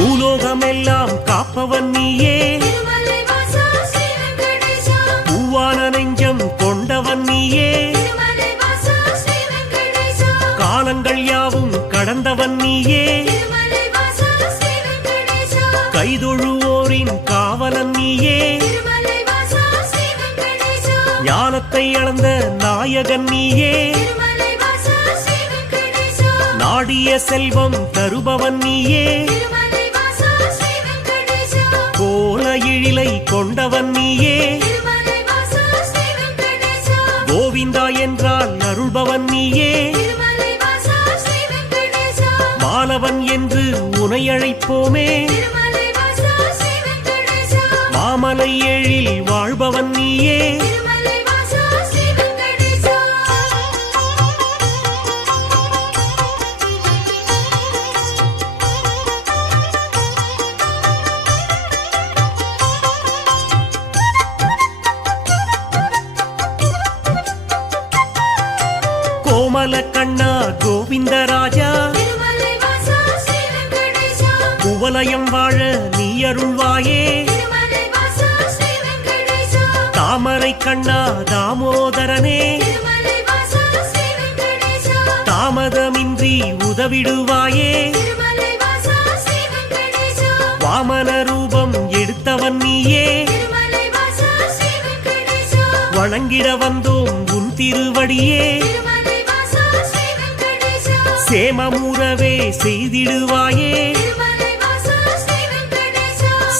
பூலோகமெல்லாம் காப்பவன் நீயே, பூவான நெஞ்சம் கொண்டவன் நீயே, காலங்கள் யாவும் கடந்தவன் நீயே, கைதொழுவோரின் காவலன் நீயே, ஞானத்தை அளந்த நாயகன் நீயே, நாடிய செல்வம் தருபவன் நீயே, கோல எழிலை கொண்டவன் நீயே, கோவிந்தா என்றால் அருள்பவன் நீயே, மாலவன் என்று உனை அழைப்போமே, மாமலை எழில் வாழ்பவன் நீயே, கோமல கண்ணா கோவிந்தராஜா, குவலயம் வாழ நீ அருள்வாயே, தாமரை கண்ணா தாமோதரனே, தாமதமின்றி உதவிடுவாயே, வாமன ரூபம் எடுத்தவன் நீயே, வணங்கிட வந்தோம் உன் திருவடியே, சேமமுறவே செய்திடுவாயே,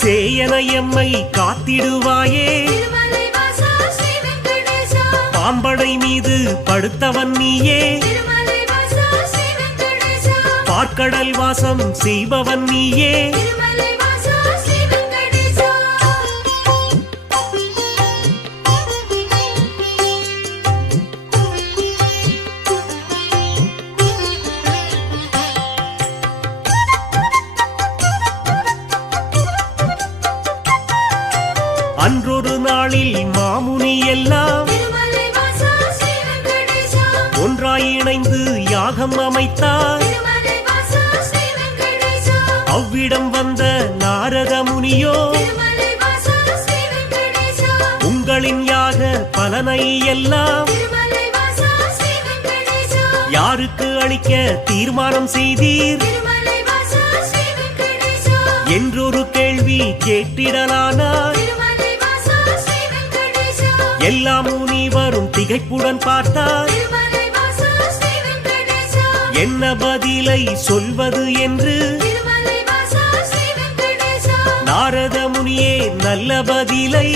சேயன எம்மை காத்திடுவாயே, பாம்படை மீது படுத்தவன் நீயே, பார்க்கடல் வாசம் செய்பவன் நீயே, அன்றொரு நாளில் மாமுனி எல்லாம் ஒன்றாய் இணைந்து யாகம் அமைத்தார், அவ்விடம் வந்த நாரத முனியோ உங்களின் யாக பலனை எல்லாம் யாருக்கு அளிக்க தீர்மானம் செய்தீர் என்றொரு கேள்வி கேட்டிடலானார். எல்லா முனிவரும் திகைப்புடன் பார்த்தார், என்ன பதிலை சொல்வது என்று. நாரத முனியே நல்ல பதிலை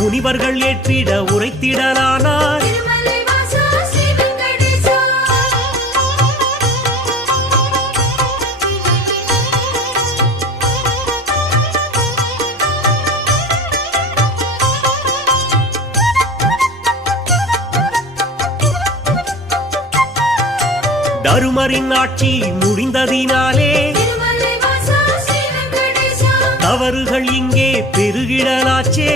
முனிவர்கள் ஏற்றிட உரைத்திடலானார். தருமரின் ஆட்சி முடிந்ததினாலே தவறுகள் இங்கே பெருகிடலாச்சே.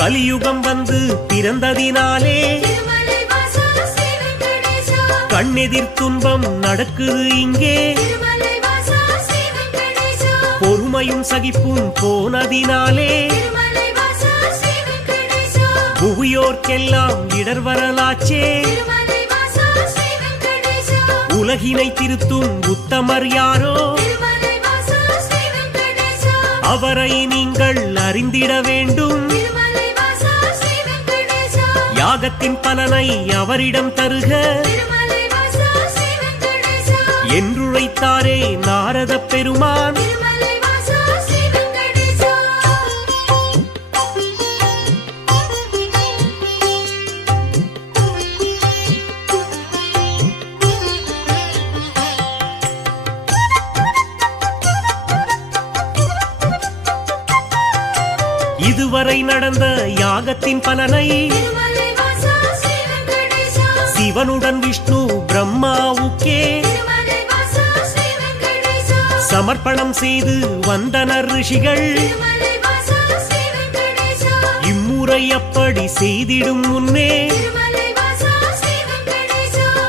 கலியுகம் வந்து பிறந்ததினாலே கண்ணெதிர் துன்பம் நடக்குது இங்கே. பொறுமையும் சகிப்பும் போனதினாலே புவியோர்க்கெல்லாம் இடர் வரலாச்சே. உலகினை திருத்தும் உத்தமர் யாரோ, அவரை நீங்கள் அறிந்திட வேண்டும். யாகத்தின் பலனை அவரிடம் தருக என்றுரைத்தாரே நாரத பெருமான். இதுவரை நடந்த யாகத்தின் பலனை சிவனுடன் விஷ்ணு பிரம்மாவுக்கே சமர்ப்பணம் செய்து வந்தனர் ரிஷிகள். இம்முறை அப்படி செய்திடும் முன்னே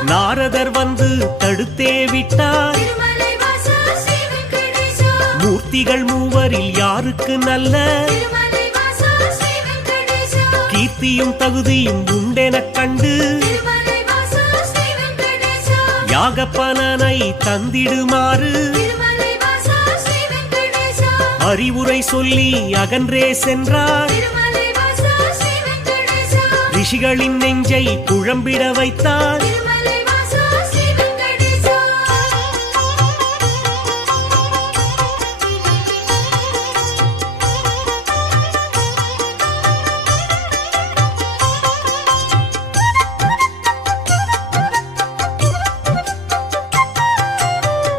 நாரதர் வந்து தடுத்தே விட்டார். திருமலை வாசா ஸ்ரீ வெங்கடேசா மூர்த்திகள் மூவரில் யாருக்கு நல்ல திருமலை வாசா ஸ்ரீ வெங்கடேசா கீர்த்தியும் தகுதியும் உண்டெனக் கண்டு திருமலை வாசா ஸ்ரீ வெங்கடேசா யாக பலனை தந்திடுமாறு திருமலை வாசா ஸ்ரீ வெங்கடேசா அறிவுரை சொல்லி அகன்றே சென்றார். திருமலை வாசா ஸ்ரீ வெங்கடேசா ரிஷிகளின் நெஞ்சை குழம்பிட வைத்தார். திருமலை வாசா ஸ்ரீ வெங்கடேசா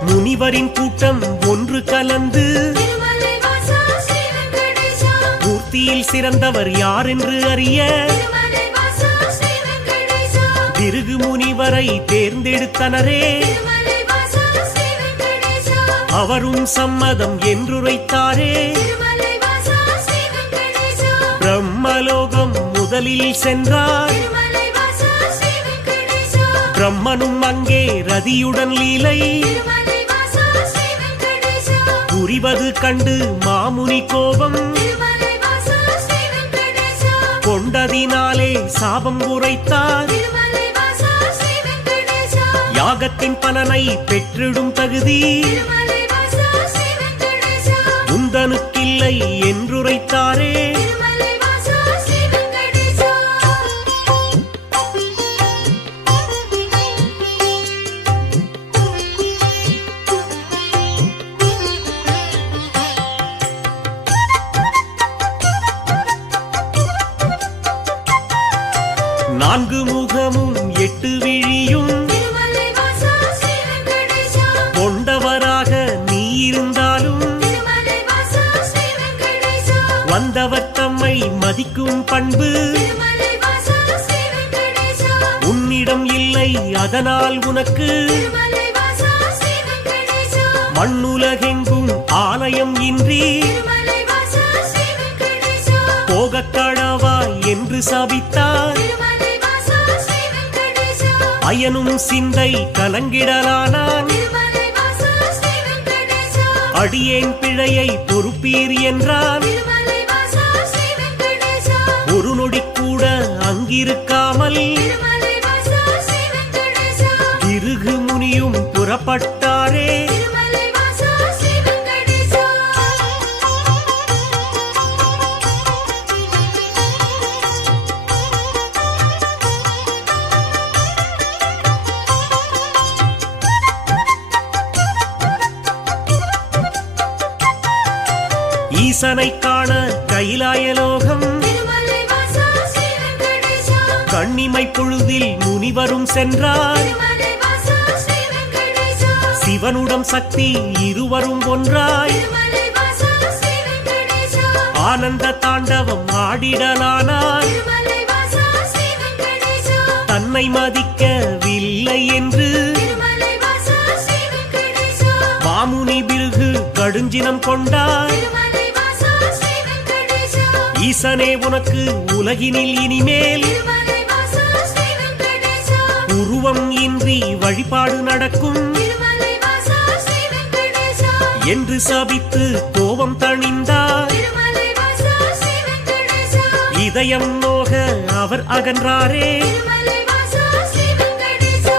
முனிவரின் கூட்டம் ஒன்று கலந்து திருமலை வாசா ஸ்ரீ வெங்கடேசா மூர்த்தியில் சிறந்தவர் யார் என்று அறிய திருமலை வாசா ஸ்ரீ வெங்கடேசா பிருகு முனிவரை தேர்ந்தெடுத்தனரே. திருமலை வாசா ஸ்ரீ வெங்கடேசா அவரும் சம்மதம் என்றுரைத்தாரே. திருமலை வாசா ஸ்ரீ வெங்கடேசா பிரம்மலோகம் முதலில் சென்றார். திருமலை வாசா ஸ்ரீ வெங்கடேசா பிரம்மனும் அங்கே ரதியுடன் லீலை திருமலை வாசா ஸ்ரீ வெங்கடேசா புரிவது கண்டு மாமுனி கோபம் திருமலை வாசா ஸ்ரீ வெங்கடேசா கொண்டதினாலே சாபம் உரைத்தார். திருமலை வாசா ஸ்ரீ வெங்கடேசா யாகத்தின் பலனை பெற்றிடும் தகுதி திருமலை வாசா ஸ்ரீ வெங்கடேசா உந்தனுக்கில்லை என்றுரைத்தாரே. திருமலை வாசா ஸ்ரீ வெங்கடேசா நான்கு முகமும் எட்டு விழியும் திருமலை வாசா ஸ்ரீ வெங்கடேசா கொண்டவராக நீ இருந்தாலும் திருமலை வாசா ஸ்ரீ வெங்கடேசா வந்தவர் தம்மை மதிக்கும் பண்பு திருமலை வாசா ஸ்ரீ வெங்கடேசா உன்னிடம் இல்லை. அதனால் உனக்கு திருமலை வாசா ஸ்ரீ வெங்கடேசா மண்ணுலகெங்கும் ஆலயம் இன்றி திருமலை வாசா ஸ்ரீ வெங்கடேசா போகக் கடவாய் என்று சாபித்தார். திருமலை வாசா ஸ்ரீ வெங்கடேசா அயனும் சிந்தை கலங்கிடலானான். திருமலை வாசா ஸ்ரீ வெங்கடேசா அடியேன் பிழையை பொறுப்பீர் என்றான். திருமலை வாசா ஸ்ரீ வெங்கடேசா ஒரு நொடி கூட அங்கிருக்காமல் திருமலை வாசா ஸ்ரீ வெங்கடேசா பிருகு முனியும் புறப்பட்டாரே. திருமலை வாசா ஸ்ரீ வெங்கடேசா ஈசனை காண கைலாயலோகம் திருமலை வாசா ஸ்ரீ வெங்கடேசா கண்ணிமை பொழுதில் முனிவரும் சென்றார். திருமலை வாசா ஸ்ரீ வெங்கடேசா சிவனுடன் சக்தி இருவரும் ஒன்றாய் திருமலை வாசா ஸ்ரீ வெங்கடேசா ஆனந்த தாண்டவம் ஆடிடலானார். திருமலை வாசா ஸ்ரீ வெங்கடேசா தன்னை மதிக்கவில்லை என்று திருமலை வாசா ஸ்ரீ வெங்கடேசா மாமுனி பிருகு கடுஞ்சினம் கொண்டார். திருமலை வாசா ஸ்ரீ வெங்கடேசா ஈசனே உனக்கு உலகினில் இனிமேல் திருமலை வாசா ஸ்ரீ வெங்கடேசா உருவம் இன்றி வழிபாடு நடக்கும் திருமலை வாசா ஸ்ரீ வெங்கடேசா என்று சபித்து கோபம் தணிந்தார். திருமலை வாசா ஸ்ரீ வெங்கடேசா இதயம் நோக அவர் அகன்றாரே. திருமலை வாசா ஸ்ரீ வெங்கடேசா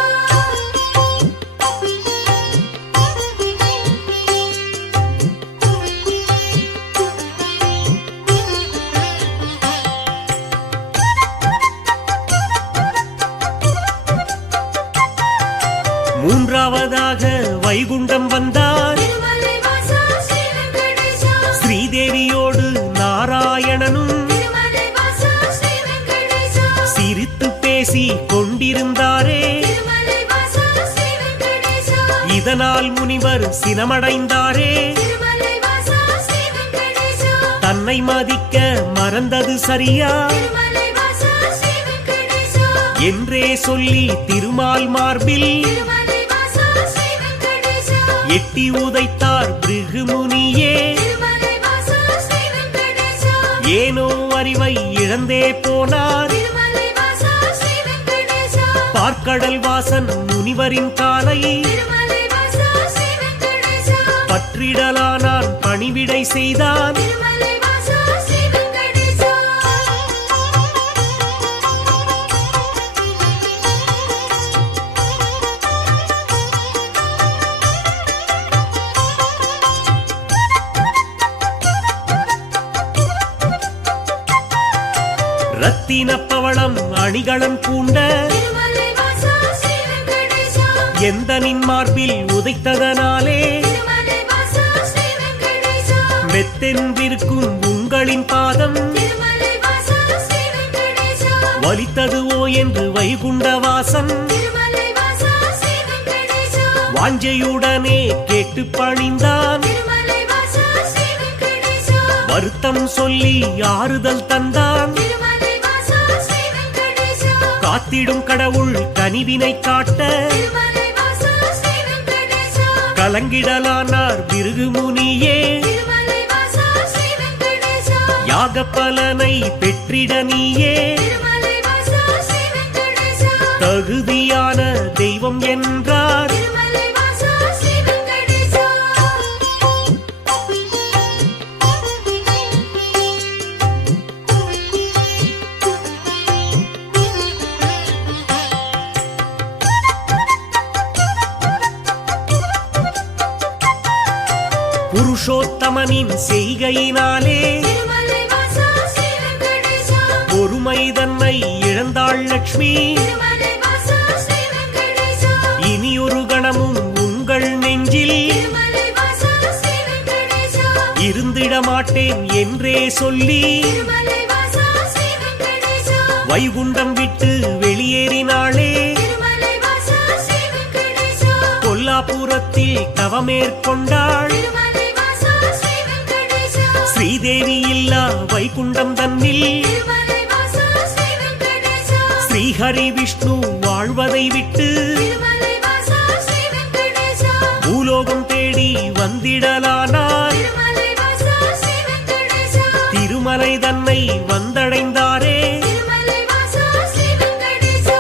மூன்றாவதாக வைகுண்டம் வந்தார். திருமலை வாசா ஸ்ரீ வெங்கடேசா ஸ்ரீதேவியோடு நாராயணனும் திருமலை வாசா ஸ்ரீ வெங்கடேசா சிரித்து பேசி கொண்டிருந்தாரே. திருமலை வாசா ஸ்ரீ வெங்கடேசா இதனால் முனிவர் சினமடைந்தாரே. திருமலை வாசா ஸ்ரீ வெங்கடேசா தன்னை மதிக்க மறந்தது சரியா திருமலை வாசா ஸ்ரீ வெங்கடேசா என்றே சொல்லி திருமால் மார்பில் திருமலை வாசா ஸ்ரீ வெங்கடேசா எட்டி உதைத்தார் பிருகு முனியே. திருமலை வாசா ஸ்ரீ வெங்கடேசா ஏனோ அறிவை இழந்தே போனார். திருமலை வாசா ஸ்ரீ வெங்கடேசா பார்க்கடல் வாசன் முனிவரின் காலை திருமலை வாசா ஸ்ரீ வெங்கடேசா பற்றிடலானான் பணிவிடை செய்தான் திருமலை வாசா ஸ்ரீ வெங்கடேசா ரத்தின பவளம் அணிகளம் பூண்ட திருமலை வாசா ஸ்ரீ வெங்கடேசா எந்தனின் மார்பில் உதைத்ததனாலே திருமலை வாசா ஸ்ரீ வெங்கடேசா மெத்தென்றிருக்கும் உங்களின் பாதம் திருமலை வாசா ஸ்ரீ வெங்கடேசா வலித்தது ஓ என்று வைகுண்டவாசன் திருமலை வாசா ஸ்ரீ வெங்கடேசா வாஞ்சையுடனே கேட்டு பணிந்தான் திருமலை வாசா ஸ்ரீ வெங்கடேசா வருத்தம் சொல்லி ஆறுதல் தந்தான் திருமலை வாசா ஸ்ரீ வெங்கடேசா காத்திடும் கடவுள் கனிவினை காட்ட திருமலை வாசா ஸ்ரீ வெங்கடேசா கலங்கிடலானார் பிருகு முனியே திருமலை வாசா ஸ்ரீ வெங்கடேசா யாக பலனை பெற்றிட நீயே திருமலை வாசா ஸ்ரீ வெங்கடேசா தகுதியான தெய்வம் என்றார் திருமலை வாசா ஸ்ரீ வெங்கடேசா புருஷோத்தமனின் செய்கையினாலே திருமலை வாசா ஸ்ரீ வெங்கடேசா பொறுமை தன்னை இழந்தாள் லட்சுமி திருமலை வாசா ஸ்ரீ வெங்கடேசா இனியொரு கணமும் உங்கள் நெஞ்சில் திருமலை வாசா ஸ்ரீ வெங்கடேசா இருந்திட மாட்டேன் என்றே சொல்லி திருமலை வாசா ஸ்ரீ வெங்கடேசா வைகுண்டம் விட்டு வெளியேறினாளே திருமலை வாசா ஸ்ரீ வெங்கடேசா கொல்லாபுரத்தில் தவமேற்கொண்டாள் திருமலை வாசா ஸ்ரீ வெங்கடேசா ஸ்ரீதேவி இல்லா வைகுண்டம் தன்னில் திருமலை வாசா ஸ்ரீ வெங்கடேசா ஸ்ரீஹரி விஷ்ணு வாழ்வதை விட்டு திருமலை வாசா ஸ்ரீ வெங்கடேசா பூலோகம் தேடி வந்திடலானார் திருமலை வாசா ஸ்ரீ வெங்கடேசா திருமலை தன்னை வந்தடைந்தாரே திருமலை வாசா ஸ்ரீ வெங்கடேசா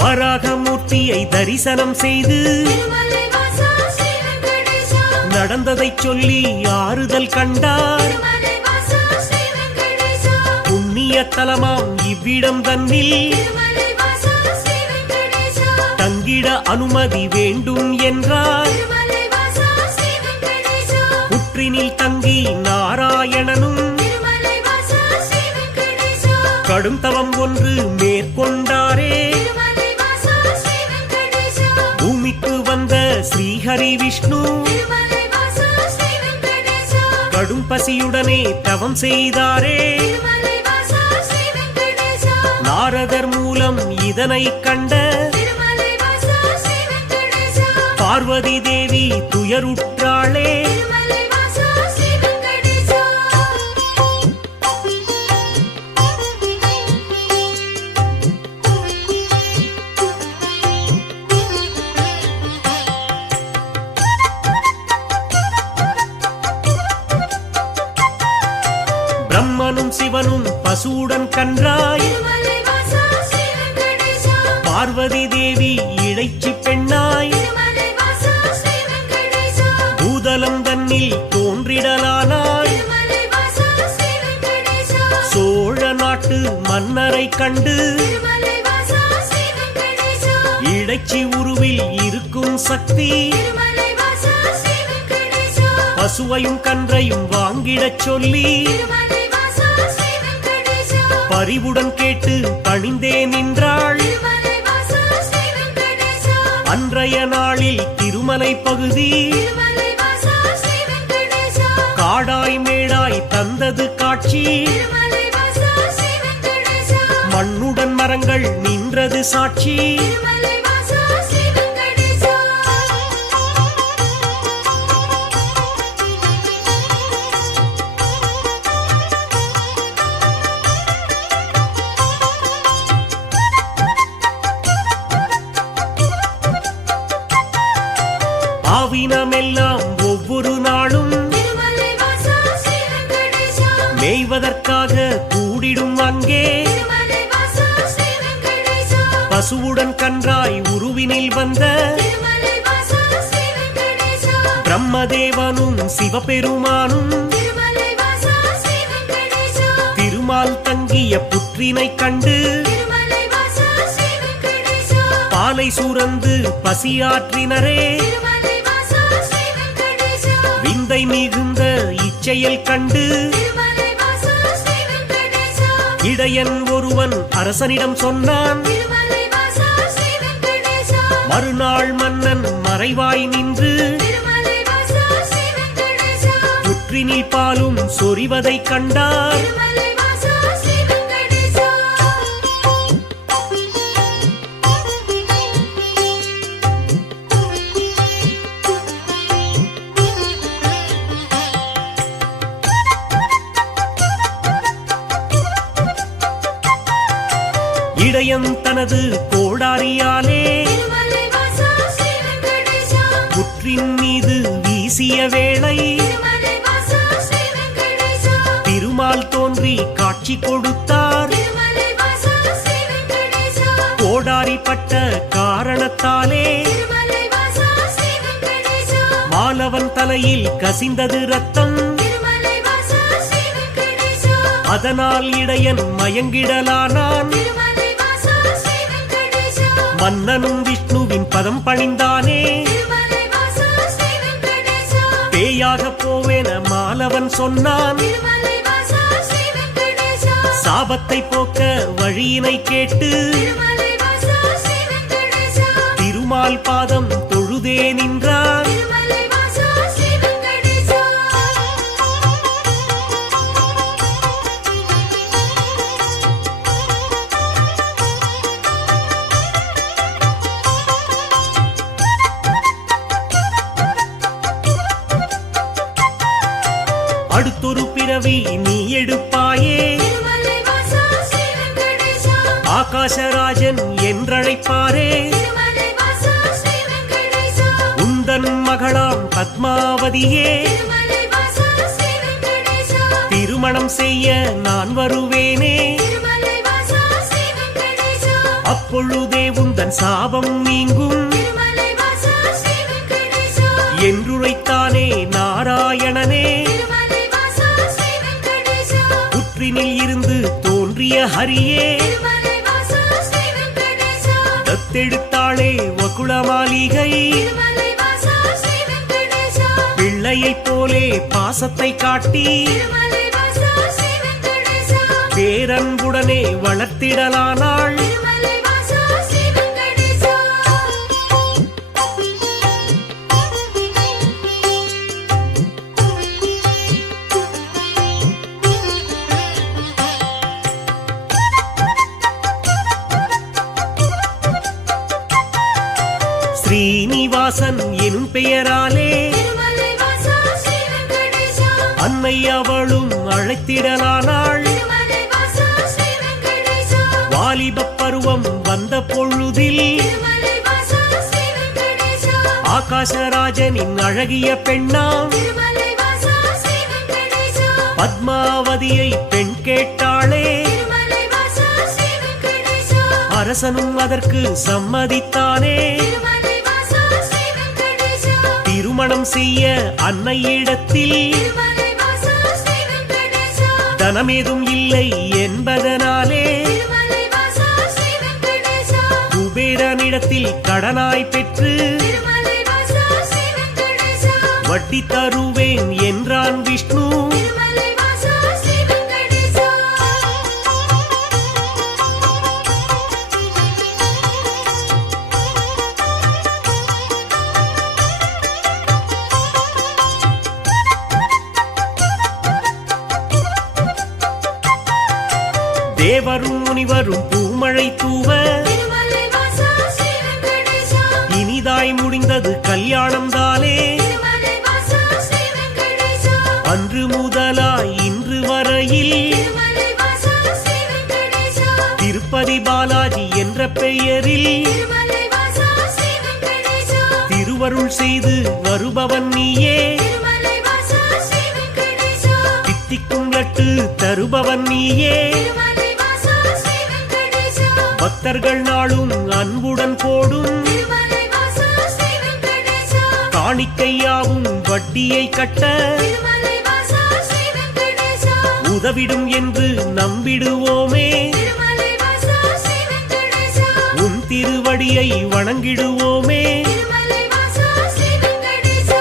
வராகமூர்த்தியை தரிசனம் செய்து திருமலை வாசா ஸ்ரீ வெங்கடேசா நடந்ததைச் சொல்லி ஆறுதல் கண்டார் திருமலை வாசா ஸ்ரீ வெங்கடேசா புண்ணிய தலமாம் இவ்விடம் தன்னில் திருமலை வாசா ஸ்ரீ வெங்கடேசா தங்கிட அனுமதி வேண்டும் என்றார் திருமலை வாசா ஸ்ரீ வெங்கடேசா புற்றினில் தங்கி நாராயணனும் திருமலை வாசா ஸ்ரீ வெங்கடேசா கடும் தவம் ஒன்று மேற்கொண்டாரே திருமலை வாசா ஸ்ரீ வெங்கடேசா பூமிக்கு வந்த ஸ்ரீஹரி விஷ்ணு திருமலை வாசா ஸ்ரீ வெங்கடேசா கடும் பசியுடனே தவம் செய்தாரே திருமலை வாசா ஸ்ரீ வெங்கடேசா நாரதர் மூலம் இதனை கண்ட திருமலை வாசா ஸ்ரீ வெங்கடேசா பார்வதி தேவி துயருற்றாளே திருமலை வாசா ஸ்ரீ வெங்கடேசா பிரம்மனும் சிவனும் பசுவுடன் கன்றாய் திருமலை வாசா ஸ்ரீ வெங்கடேசா பார்வதி தேவி இடைச்சி பெண்ணாய் திருமலை வாசா ஸ்ரீ வெங்கடேசா பூதலம் தன்னில் தோன்றிடலானாய் திருமலை வாசா ஸ்ரீ வெங்கடேசா சோழ நாட்டு மன்னரை கண்டு திருமலை வாசா ஸ்ரீ வெங்கடேசா இடைச்சி உருவில் இருக்கும் சக்தி திருமலை வாசா ஸ்ரீ வெங்கடேசா பசுவையும் கன்றையும் வாங்கிடச் சொல்லி திருமலை வாசா ஸ்ரீ வெங்கடேசா பரிவுடன் கேட்டு பணிந்தே நின்றாள் திருமலை வாசா ஸ்ரீ வெங்கடேசா அன்றைய நாளில் திருமலை பகுதி திருமலை வாசா ஸ்ரீ வெங்கடேசா காடாய் மேடாய் தந்தது காட்சி திருமலை வாசா ஸ்ரீ வெங்கடேசா மண்ணுடன் மரங்கள் நின்றது சாட்சி திருமலை வாசா ஸ்ரீ வெங்கடேசா ஆவினமெல்லாம் ஒவ்வொரு நாளும் திருமலை வாசா ஸ்ரீ வெங்கடேசா மேய்வதற்காக கூடிடும் அங்கே திருமலை வாசா ஸ்ரீ வெங்கடேசா பசுவுடன் கன்றாய் உருவினில் வந்த திருமலை வாசா ஸ்ரீ வெங்கடேசா பிரம்மதேவனும் சிவபெருமானும் திருமலை வாசா ஸ்ரீ வெங்கடேசா திருமால் தங்கிய புற்றினை கண்டு திருமலை வாசா ஸ்ரீ வெங்கடேசா பாலை சுரந்து பசியாற்றினரே திருமலை வாசா ஸ்ரீ வெங்கடேசா விந்தை மிகுந்த இச்செயல் கண்டு திருமலை வாசா ஸ்ரீ வெங்கடேசா இடையன் ஒருவன் அரசனிடம் சொன்னான். திருமலை வாசா ஸ்ரீ வெங்கடேசா மறுநாள் மன்னன் மறைவாய் நின்று திருமலை வாசா ஸ்ரீ வெங்கடேசா புற்றினில் பாலும் சொரிவதைக் கண்டார். திருமலை வாசா ஸ்ரீ வெங்கடேசா இடையன் தனது கோடாரியாலே திருமலை வாசா ஸ்ரீ வெங்கடேசா புற்றின் மீது வீசிய வேளை திருமலை வாசா ஸ்ரீ வெங்கடேசா திருமால் தோன்றி காட்சி கொடுத்தார். திருமலை வாசா ஸ்ரீ வெங்கடேசா கோடாரிப்பட்ட காரணத்தாலே திருமலை வாசா ஸ்ரீ வெங்கடேசா மாலவன் தலையில் கசிந்தது ரத்தம். திருமலை வாசா ஸ்ரீ வெங்கடேசா அதனால் இடையன் மயங்கிடலானான். திருமலை வாசா ஸ்ரீ வெங்கடேசா மன்னனும் விஷ்ணுவின் பதம் பணிந்தானே. திருமலை வாசா ஸ்ரீ வெங்கடேசா பேயாக போவேன மாலவன் சொன்னான். திருமலை வாசா ஸ்ரீ வெங்கடேசா சாபத்தை போக்க வழியினை கேட்டு திருமலை வாசா ஸ்ரீ வெங்கடேசா திருமால் பாதம் தொழுதே நின்றான். திருமலை வாசா ஸ்ரீ வெங்கடேசா அடுத்தொரு பிறவி நீ எடுப்பாயே. திருமலை வாசா ஸ்ரீ வெங்கடேசா ஆகாசராஜன் என்றழைப்பாரே. திருமலை வாசா ஸ்ரீ வெங்கடேசா உந்தன் மகளாம் பத்மாவதியே திருமலை வாசா ஸ்ரீ வெங்கடேசா திருமணம் செய்ய நான் வருவேனே. திருமலை வாசா ஸ்ரீ வெங்கடேசா அப்பொழுதே உந்தன் சாபம் நீங்கும் திருமலை வாசா ஸ்ரீ வெங்கடேசா என்றுரைத்தானே நாராயணனே. திருமலை வாசா ஸ்ரீ வெங்கடேசா புற்றினில் இருந்து தோன்றிய ஹரியே திருமலை வாசா ஸ்ரீ வெங்கடேசா தத்தெடுத்தாளே வகுளமாளிகை. திருமலை வாசா ஸ்ரீ வெங்கடேசா பிள்ளையைப் போலே பாசத்தை காட்டி திருமலை வாசா ஸ்ரீ வெங்கடேசா பேரன்புடனே வளர்த்திடலானாள். திருமலை வாசா ஸ்ரீ வெங்கடேசா ஸ்ரீனிவாசன் எனும் பெயராலே திருமலை வாசா ஸ்ரீ வெங்கடேசா அன்னை அவளும் அழைத்திடலானாள். திருமலை வாசா ஸ்ரீ வெங்கடேசா வாலிபப் பருவம் வந்த பொழுதில் திருமலை வாசா ஸ்ரீ வெங்கடேசா ஆகாசராஜனின் அழகிய பெண்ணாம் திருமலை வாசா ஸ்ரீ வெங்கடேசா பத்மாவதியை பெண் கேட்டாளே. திருமலை வாசா ஸ்ரீ வெங்கடேசா அரசனும் அதற்கு சம்மதித்தானே. திருமலை வாசா ஸ்ரீ வெங்கடேசா திருமணம் செய்ய அன்னையிடத்தில் திருமலை வாசா ஸ்ரீ வெங்கடேசா தனமேதும் இல்லை என்பதனாலே திருமலை வாசா ஸ்ரீ வெங்கடேசா குபேரனிடத்தில் கடனாய் பெற்று திருமலை வாசா ஸ்ரீ வெங்கடேசா வட்டி தருவேன் என்றான் விஷ்ணு. திருமலை வாசா ஸ்ரீ வெங்கடேசா தேவரும் முனிவரும் பூமழை தூவ திருமலை வாசா ஸ்ரீ வெங்கடேசா இனிதாய் முடிந்தது கல்யாணம் தானே. திருமலை வாசா ஸ்ரீ வெங்கடேசா அன்று முதலாய் இன்று வரையில் திருமலை வாசா ஸ்ரீ வெங்கடேசா திருப்பதி பாலாஜி என்ற பெயரில் திருமலை வாசா ஸ்ரீ வெங்கடேசா அருள் செய்து வருபவன் நீயே திருமலை வாசா ஸ்ரீ வெங்கடேசா தித்திக்கும் லட்டு தருபவன் நீயே திருமலை வாசா ஸ்ரீ வெங்கடேசா பக்தர்கள் நாளும் அன்புடன் போடும் திருமலை வாசா ஸ்ரீ வெங்கடேசா காணிக்கையாவும் வட்டியை கட்ட திருமலை வாசா ஸ்ரீ வெங்கடேசா உதவிடும் என்று நம்பிடுவோமே திருமலை வாசா ஸ்ரீ வெங்கடேசா உன் திருவடியை வணங்கிடுவோமே திருமலை வாசா ஸ்ரீ வெங்கடேசா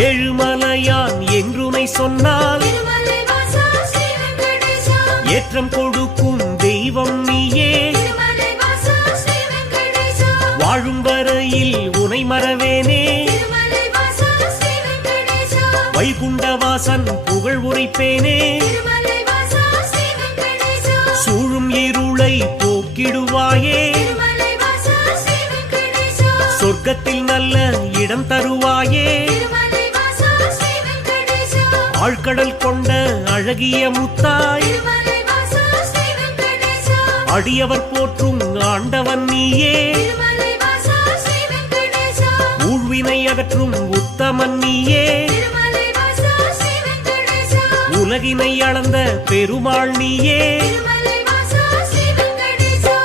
ஏழுமலையான் என்றுனை சொன்னால் திருமலை வாசா ஸ்ரீ வெங்கடேசா ஏற்றம் கொடுக்கும் தெய்வம் நீயே திருமலை வாசா ஸ்ரீ வெங்கடேசா வாழும் வரையில் உனை மறவேனே திருமலை வாசா ஸ்ரீ வெங்கடேசா வைகுண்டவாசன் புகழ் உரைப்பேனே திருமலை வாசா ஸ்ரீ வெங்கடேசா சூழும் இருளை போக்கிடுவாயே திருமலை வாசா ஸ்ரீ வெங்கடேசா சொர்க்கத்தில் நல்ல இடம் தருவாயே திருமலை வாசா ஸ்ரீ வெங்கடேசா ஆழ்கடல் கொண்ட அழகிய முத்தாய் திருமலை வாசா ஸ்ரீ வெங்கடேசா அடியவர் போற்றும் ஆண்டவன் நீயே திருமலை வாசா ஸ்ரீ வெங்கடேசா ஊழ்வினை அகற்றும் உத்தமன் நீயே திருமலை வாசா ஸ்ரீ வெங்கடேசா உலகினை அளந்த பெருமாள் நீயே திருமலை வாசா ஸ்ரீ வெங்கடேசா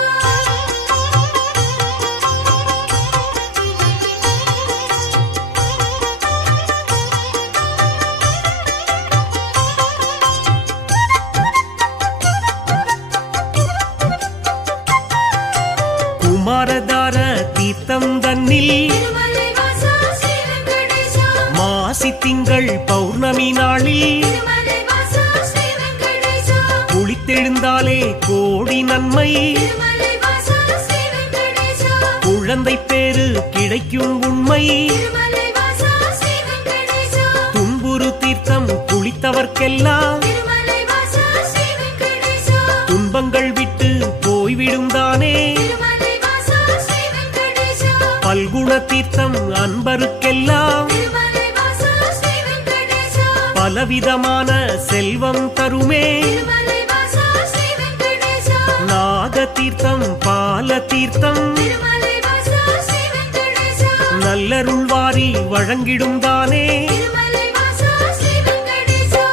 குமாரதார தீர்த்தம் தன்னில் திருமலை வாசா ஸ்ரீ வெங்கடேசா மாசி திங்கள் பௌர்ணமி நாளில் திருமலை வாசா ஸ்ரீ வெங்கடேசா குளித்தெழுந்தாலே கோடி நன்மை திருமலை வாசா ஸ்ரீ வெங்கடேசா குழந்தை பேரு கிடைக்கும் உண்மை திருமலை வாசா ஸ்ரீ வெங்கடேசா துன்புறு தீர்த்தம் குளித்தவர்க்கெல்லாம் திருமலை வாசா ஸ்ரீ வெங்கடேசா துன்பங்கள் விட்டு போய்விடும் தானே திருமலை வாசா ஸ்ரீ வெங்கடேசா பல்குண தீர்த்தம் அன்பருக்கெல்லாம் திருமலை வாசா ஸ்ரீ வெங்கடேசா பலவிதமான செல்வம் தருமே திருமலை வாசா ஸ்ரீ வெங்கடேசா நாக தீர்த்தம் பால தீர்த்தம் திருமலை வாசா ஸ்ரீ வெங்கடேசா நல்லருள் வாரி வழங்கிடும் தானே திருமலை வாசா ஸ்ரீ வெங்கடேசா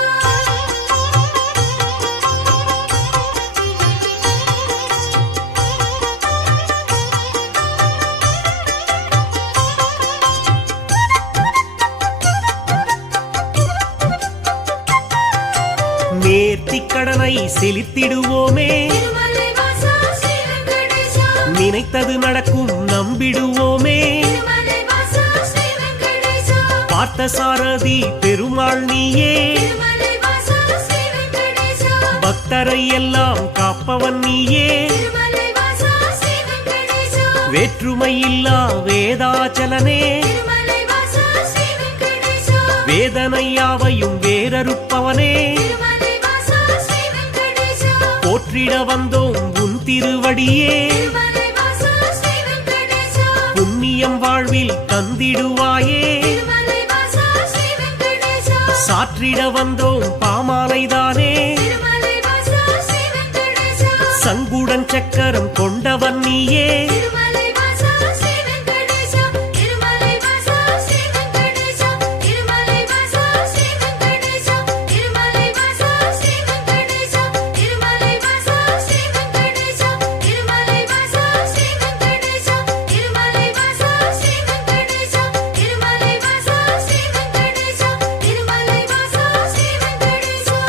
நேர்த்திக் கடனை செலுத்திடுவோமே திருமலை வாசா ஸ்ரீ வெங்கடேசா நினைத்தது நடக்கும் நம்பிடுவோமே திருமலை வாசா ஸ்ரீ வெங்கடேசா பார்த்த சாரதி பெருமாள் நீயே திருமலை வாசா ஸ்ரீ வெங்கடேசா பக்தரை எல்லாம் காப்பவன் நீயே திருமலை வாசா ஸ்ரீ வெங்கடேசா வேற்றுமை இல்லா வேதாச்சலனே திருமலை வாசா ஸ்ரீ வெங்கடேசா வேதனையாவையும் வேறறுப்பவனே திருமலை வாசா ஸ்ரீ வெங்கடேசா போற்றிட வந்தோம் உன் திருவடியே திருமலை வாசா ஸ்ரீ வெங்கடேசா புண்ணியம் வாழ்வில் தந்திடுவாயே திருமலை வாசா ஸ்ரீ வெங்கடேசா சாற்றிட வந்தோம் பாமாலைதானே திருமலை வாசா ஸ்ரீ வெங்கடேசா சங்குடன் சக்கரம் கொண்டவன் நீயே திருமலை வாசா ஸ்ரீ வெங்கடேசா திருமலை வாசா ஸ்ரீ வெங்கடேசா திருமலை வாசா ஸ்ரீ வெங்கடேசா திருமலை வாசா ஸ்ரீ வெங்கடேசா திருமலை வாசா ஸ்ரீ வெங்கடேசா திருமலை வாசா ஸ்ரீ வெங்கடேசா திருமலை வாசா ஸ்ரீ வெங்கடேசா திருமலை வாசா ஸ்ரீ வெங்கடேசா திருமலை வாசா ஸ்ரீ வெங்கடேசா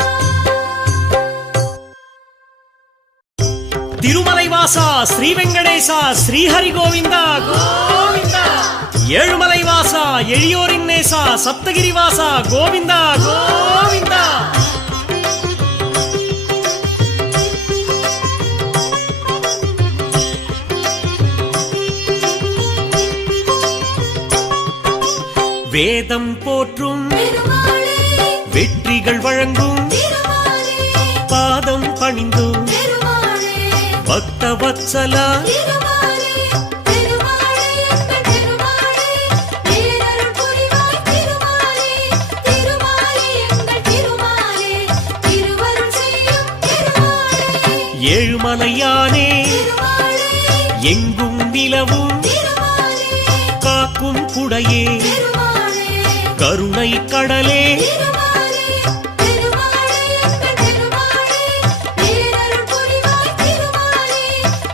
திருமலை வாசா ஸ்ரீ வெங்கடேசா ஸ்ரீஹரி கோவிந்தா கோவிந்தா ஏழுமலை வாசா எளியோரின் நேசா சப்தகிரி வாசா கோவிந்தா கோவிந்தா வேதம் போற்றும் பெருமாளே வெற்றிகள் வழங்கும் திருமாலே பாதம் பணிந்தும் பெருமாளே பக்த வத்சலா திருமாலே பெருமாளே பெருமாளே திருமலையானே திருமாலே எங்கும் நிலவும் திருமாலே காக்கும் குடையே திருமாலே கருணை கடலே திருமாலே திருமாலே எங்கள் திருமாலே பேரருள் புரிவாய் திருமாலே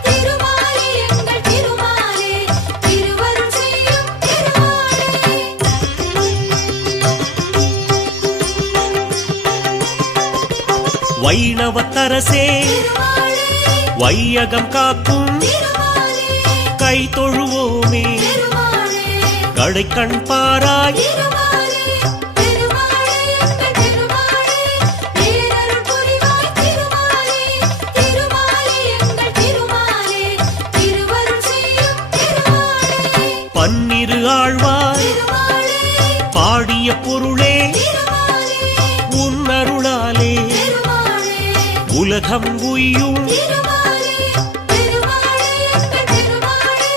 திருமாலே எங்கள் திருமாலே திருவருள் செய்யும் திருமாலே வைணவத்தரசே திருமாலே வையகம் காக்கும் திருமாலே கை தொழுவோமே திருமாலே கடைக்கண் பாராய் திருமாலே திருமாலே எங்கள் திருமாலே பேரருள் புரிவாய் திருமாலே திருமாலே எங்கள் திருமாலே திருவருள் செய்யும் திருமாலே பன்னிரு ஆழ்வார் திருமாலே பாடிய பொருளே திருமாலே உன்னருளாலே திருமாலே உலகம் உய்யும் திருமாலே திருமாலே எங்கள் திருமாலே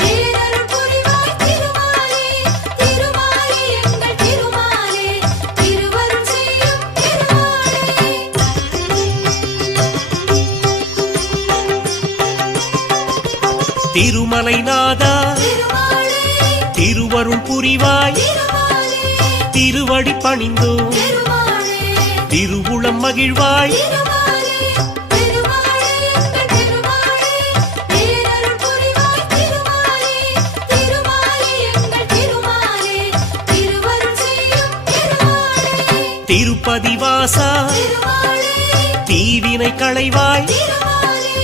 பேரருள் புரிவாய் திருமாலே திருமாலே எங்கள் திருமாலே திருவருள் செய்யும் திருமாலே திருமலைநாதா திருமாலே திருவருள் புரிவாய் திருமாலே திருவடி பணிந்தோ திருமாலே திருவுளம் மகிழ்வாய் திருமாலே திருமாலே எங்கள் திருமாலே பேரருள் புரிவாய் திருமாலே திருமாலே எங்கள் திருமாலே திருவருள் செய்யும் திருமாலே திருப்பதி வாசா திருமாலே தீவினை களைவாய் திருமாலே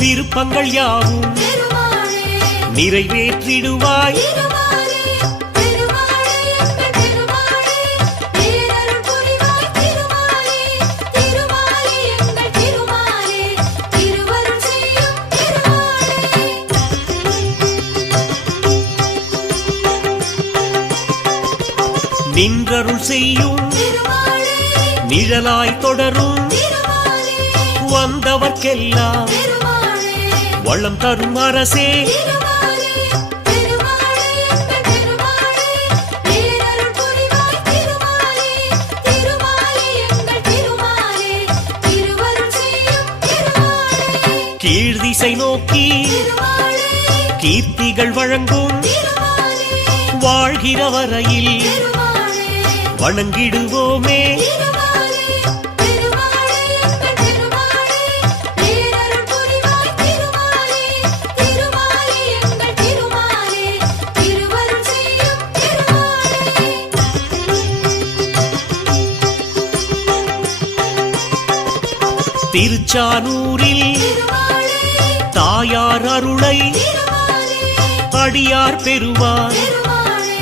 விருப்பங்கள் யாவும் திருமாலே நிறைவேற்றிடுவாய் திருமாலே திருமாலே எங்கள் திருமாலே பேரருள் புரிவாய் திருமாலே திருமாலே எங்கள் திருமாலே திருவருள் செய்யும் திருமாலே நின்றருள் செய்யும் திருமாலே நிழலாய் தொடரும் திருமாலே வந்தவர்க்கெல்லாம் திருமாலே வளம் தரும் அரசே திருமாலே திருமாலே எங்கள் திருமாலே பேரருள் புரிவாய் திருமாலே திருமாலே எங்கள் திருமாலே திருவருள் செய்யும் திருமாலே கீழ்திசை நோக்கி திருமாலே கீர்த்திகள் வழங்கும் திருமாலே வாழ்கிற வரையில் திருமாலே வணங்கிடுவோமே திருமாலே திருமாலே எங்கள் திருமாலே பேரருள் புரிவாய் திருமாலே திருமாலே எங்கள் திருமாலே திருவருள் செய்யும் திருமாலே திருச்சானூரில் திருமாலே தாயார் அருளை திருமாலே அடியார் பெறுவார் திருமாலே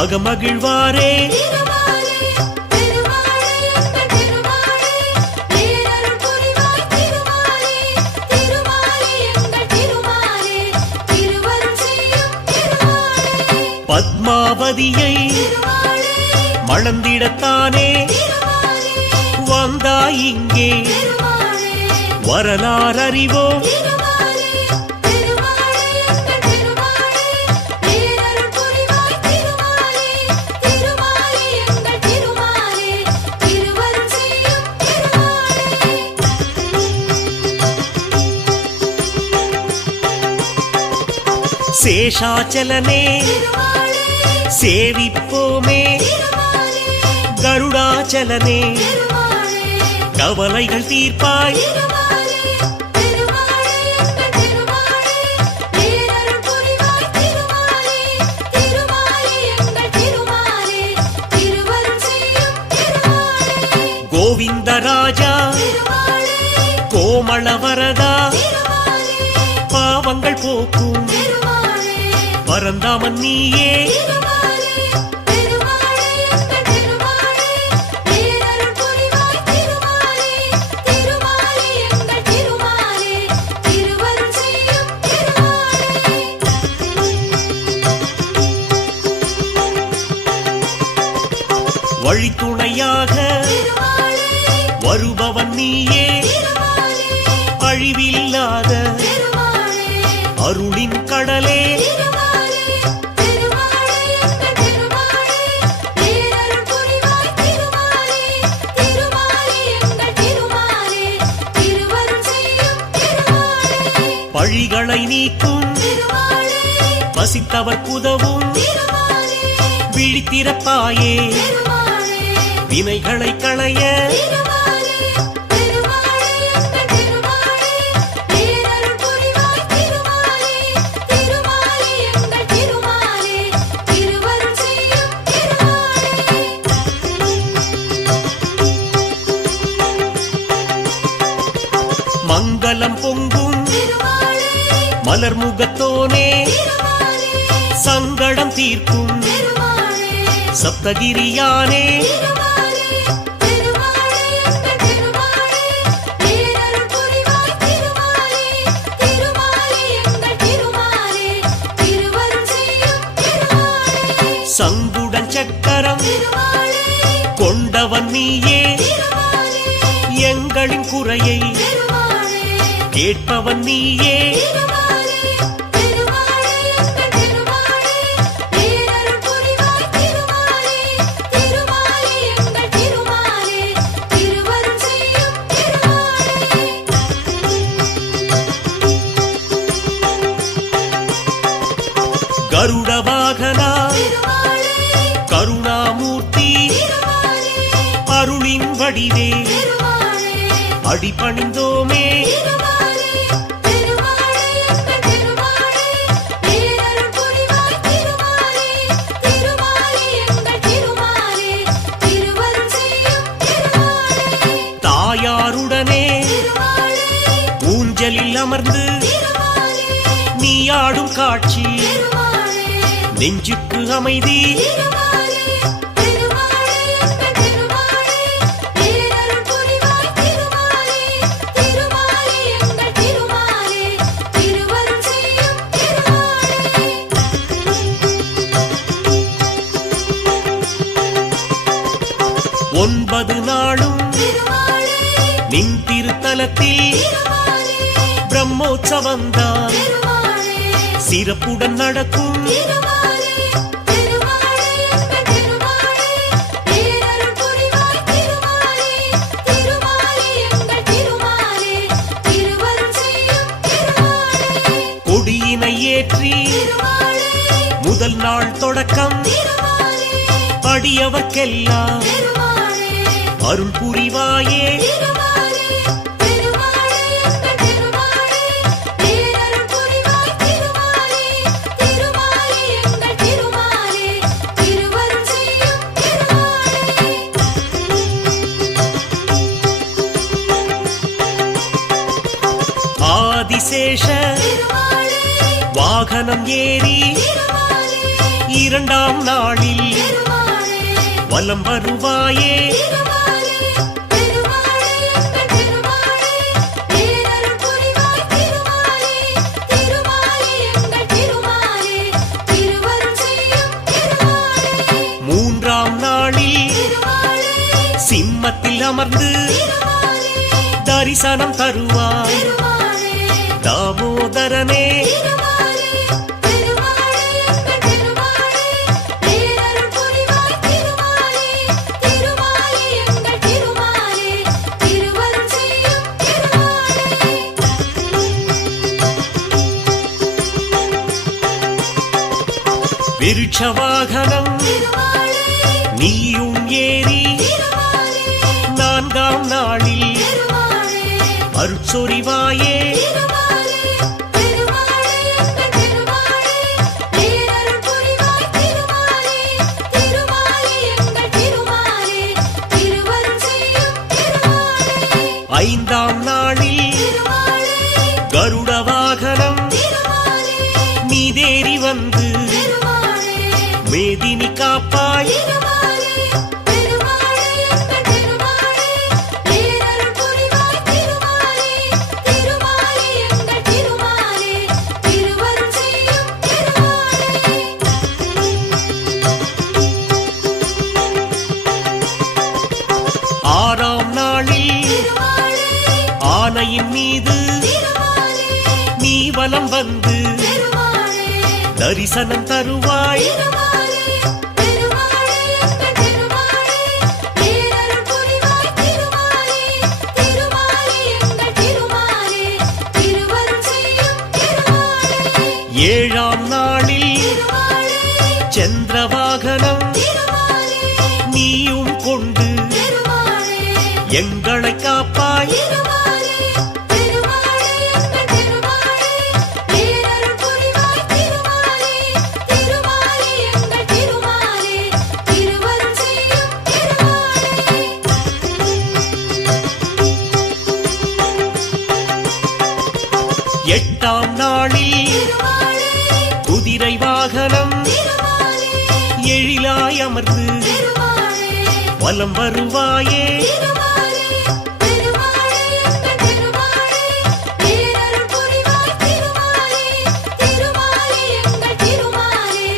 அகமகிழ்வாரே திருமாலே திருமாலே எங்கள் திருமாலே பேரருள் புரிவாய் திருமாலே திருமாலே எங்கள் திருமாலே திருவருள் செய்யும் திருமாலே பத்மாவதியை திருமாலே மணந்திடத்தானே திருமாலே வந்தாய் இங்கே திருமாலே வரலாறு அறிவோம் திருமாலே திருமாலே எங்கள் திருமாலே பேரருள் புரிவாய் திருமாலே திருமாலே எங்கள் திருமாலே திருவருள் செய்யும் திருமாலே சேஷாச்சலனே திருமாலே சேவிப்போமே திருமாலே கருடாச்சலனே திருமாலே கவலைகள் தீர்ப்பாய் திருமாலே திருமாலே எங்கள் திருமாலே பேரருள் புரிவாய் திருமாலே திருமாலே எங்கள் திருமாலே திருவருள் செய்யும் திருமாலே கோவிந்தராஜா திருமாலே கோமளவரதா திருமாலே பாவங்கள் போக்கும் திருமாலே பரந்தாமன் நீயே திருமாலே திருமாலே எங்கள் திருமாலே பேரருள் புரிவாய் திருமாலே திருமாலே எங்கள் திருமாலே திருவருள் செய்யும் திருமாலே வழித்துணையாக திருமாலே வருபவன் நீயே திருமாலே அழிவில்லாத திருமாலே அருளின் கடலே திருமாலே திருமாலே எங்கள் திருமாலே பேரருள் புரிவாய் திருமாலே திருமாலே எங்கள் திருமாலே திருவருள் செய்யும் திருமாலே பழிகளை நீக்கும் திருமாலே பசித்தவர் உதவும் திருமாலே விழித்திறப்பாயே திருமாலே வினைகளை களைய திருமாலே திருமாலே எங்கள் திருமாலே பேரருள் புரிவாய் திருமாலே திருமாலே எங்கள் திருமாலே திருவருள் செய்யும் திருமாலே மங்களம் பொங்கும் திருமாலே மலர் முகத்தோனே திருமாலே சங்கடம் தீர்க்கும் திருமாலே சப்தகிரியானே திருமாலே திருமாலே எங்கள் திருமாலே பேரருள் புரிவாய் திருமாலே திருமாலே எங்கள் திருமாலே திருவருள் செய்யும் திருமாலே சங்குடன் சக்கரம் திருமாலே கொண்டவன் நீயே திருமாலே எங்களின் குறையை திருமாலே கேட்பவன் நீயே திருமாலே திருமாலே எங்கள் திருமாலே பேரருள் புரிவாய் திருமாலே திருமாலே எங்கள் திருமாலே திருவருள் செய்யும் திருமாலே கருட வாகனா திருமாலே கருணாமூர்த்தி திருமாலே அருளின் வடிவே திருமாலே அடிபணிந்தோமே திருமாலே திருமாலே எங்கள் திருமாலே பேரருள் புரிவாய் திருமாலே திருமாலே எங்கள் திருமாலே திருவருள் செய்யும் திருமாலே தாயாருடனே திருமாலே ஊஞ்சலில் அமர்ந்து திருமாலே நீ ஆடும் காட்சி திருமாலே நெஞ்சுக்கு அமைதி திருமாலே திருமாலே எங்கள் திருமாலே பேரருள் புரிவாய் திருமாலே திருமாலே எங்கள் திருமாலே திருவருள் செய்யும் திருமாலே ஒன்பது நாளும் திருமாலே நின் திருத்தலத்தில் திருமாலே பிரம்மோற்சவந்தான் திருமாலே சிறப்புடன் நடக்கும் திருமாலே திருமாலே எங்கள் திருமாலே பேரருள் புரிவாய் திருமாலே திருமாலே எங்கள் திருமாலே திருவருள் செய்யும் திருமாலே கொடியினை ஏற்றி திருமாலே முதல் நாள் தொடக்கம் திருமாலே அடியவர்க்கெல்லாம் திருமாலே அருள் புரிவாயே திருமாலே திருமாலே எங்கள் திருமாலே பேரருள் புரிவாய் திருமாலே திருமாலே எங்கள் திருமாலே திருவருள் செய்யும் திருமாலே ஆதிசேஷ திருமாலே வாகனம் ஏறி திருமாலே இரண்டாம் நாளில் திருமாலே வலம் வருவாயே திருமாலே திருமாலே எங்கள் திருமாலே பேரருள் புரிவாய் திருமாலே திருமாலே எங்கள் திருமாலே திருவருள் செய்யும் திருமாலே மூன்றாம் நாளில் திருமாலே சிம்மத்தில் அமர்ந்து திருமாலே தரிசனம் தருவாய் திருமாலே தாமோதரனே திருமாலே திருமாலே எங்கள் திருமாலே பேரருள் புரிவாய் திருமாலே திருமாலே எங்கள் திருமாலே திருவருள் செய்யும் திருமாலே விருட்ச வாகனம் திருமாலே நீயும் ஏறி திருமாலே நான்காம் நாளில் திருமாலே அருட்சொரிவாயே திருமாலே திருமாலே எங்கள் திருமாலே பேரருள் புரிவாய் திருமாலே திருமாலே எங்கள் திருமாலே திருவருள் செய்யும் திருமாலே ஐந்தாம் நாளில் திருமாலே கருட வாகனம் திருமாலே மீதேறி வந்து திருமாலே மேதினி காப்பாய் திருமாலே திருமாலே எங்கள் திருமாலே பேரருள் புரிவாய் திருமாலே திருமாலே எங்கள் திருமாலே திருவருள் செய்யும் திருமாலே ஆறாம் நாளில் திருமாலே ஆனையின் மீது திருமாலே நீ வலம் வந்து திருமாலே தரிசனம் தருவாய் திருமாலே திருமாலே எங்கள் திருமாலே பேரருள் புரிவாய் திருமாலே திருமாலே எங்கள் திருமாலே திருவருள் செய்யும் எங்களை காப்பாய் திருமாலே திருமாலே எங்கள் திருமாலே பேரருள் புரிவாய் திருமாலே திருமாலே எங்கள் திருமாலே திருவருள் செய்யும் திருமாலே எட்டாம் நாளில் திருமாலே குதிரை வாகனம் திருமாலே எழிலாய் அமர்ந்து திருமாலே வலம் வருவாயே திருமாலே திருமாலே எங்கள் திருமாலே பேரருள் புரிவாய் திருமாலே திருமாலே எங்கள் திருமாலே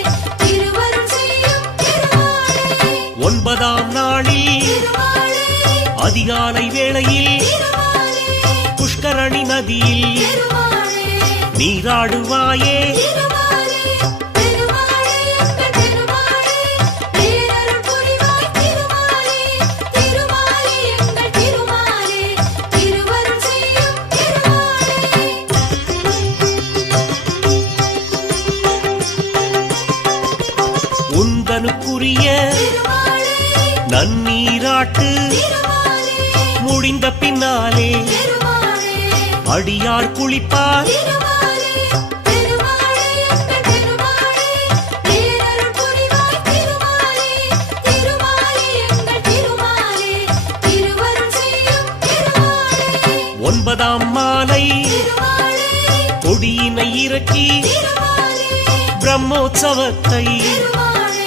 திருவருள் செய்யும் திருமாலே ஒன்பதாம் நாளில் திருமாலே அதிகாலை வேளையில் திருமாலே புஷ்கரணி நதியில் திருமாலே நீராடுவாயே திருமாலே திருமாலே எங்கள் திருமாலே பேரருள் புரிவாய் திருமாலே திருமாலே எங்கள் திருமாலே திருவருள் செய்யும் திருமாலே உந்தனுக்குரிய திருமாலே நன்னீராட்டு திருமாலே முடிந்த பின்னாலே திருமாலே அடியார் குளிப்பார் திருமாலே திருமாலே எங்கள் திருமாலே பேரருள் புரிவாய் திருமாலே திருமாலே எங்கள் திருமாலே திருவருள் செய்யும் திருமாலே ஒன்பதாம் மாலை திருமாலே கொடியினை இறக்கி திருமாலே பிரம்மோற்சவத்தை திருமாலே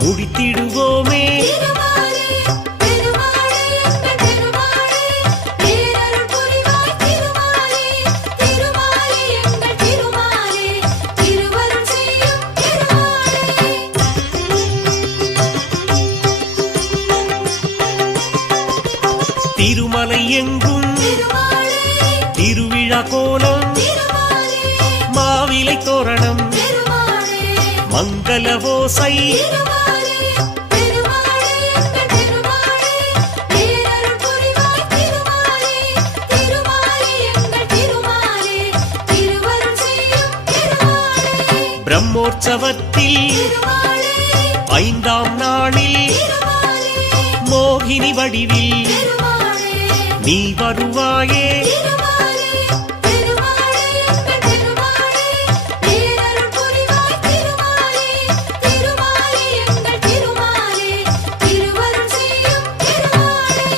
முடித்திடுவோமே திருமாலே திருமாலே எங்கள் திருமாலே பேரருள் புரிவாய் திருமாலே திருமாலே எங்கள் திருமாலே திருவருள் செய்யும் திருமாலே திருமலை எங்கும் திருமாலே திருவிழா கோலம் திருமாலே மாவிலை தோரணம் திருமாலே மங்கள ஓசை திருமாலே திருமாலே எங்கள் திருமாலே பேரருள் புரிவாய் திருமாலே திருமாலே எங்கள் திருமாலே திருவருள் செய்யும் திருமாலே பிரம்மோற்சவத்தில் திருமாலே ஐந்தாம் நாளில் திருமாலே மோகினி வடிவில் திருமாலே நீ வருவாயே திருமாலே திருமாலே எங்கள் திருமாலே பேரருள் புரிவாய் திருமாலே திருமாலே எங்கள் திருமாலே திருவருள் செய்யும் திருமாலே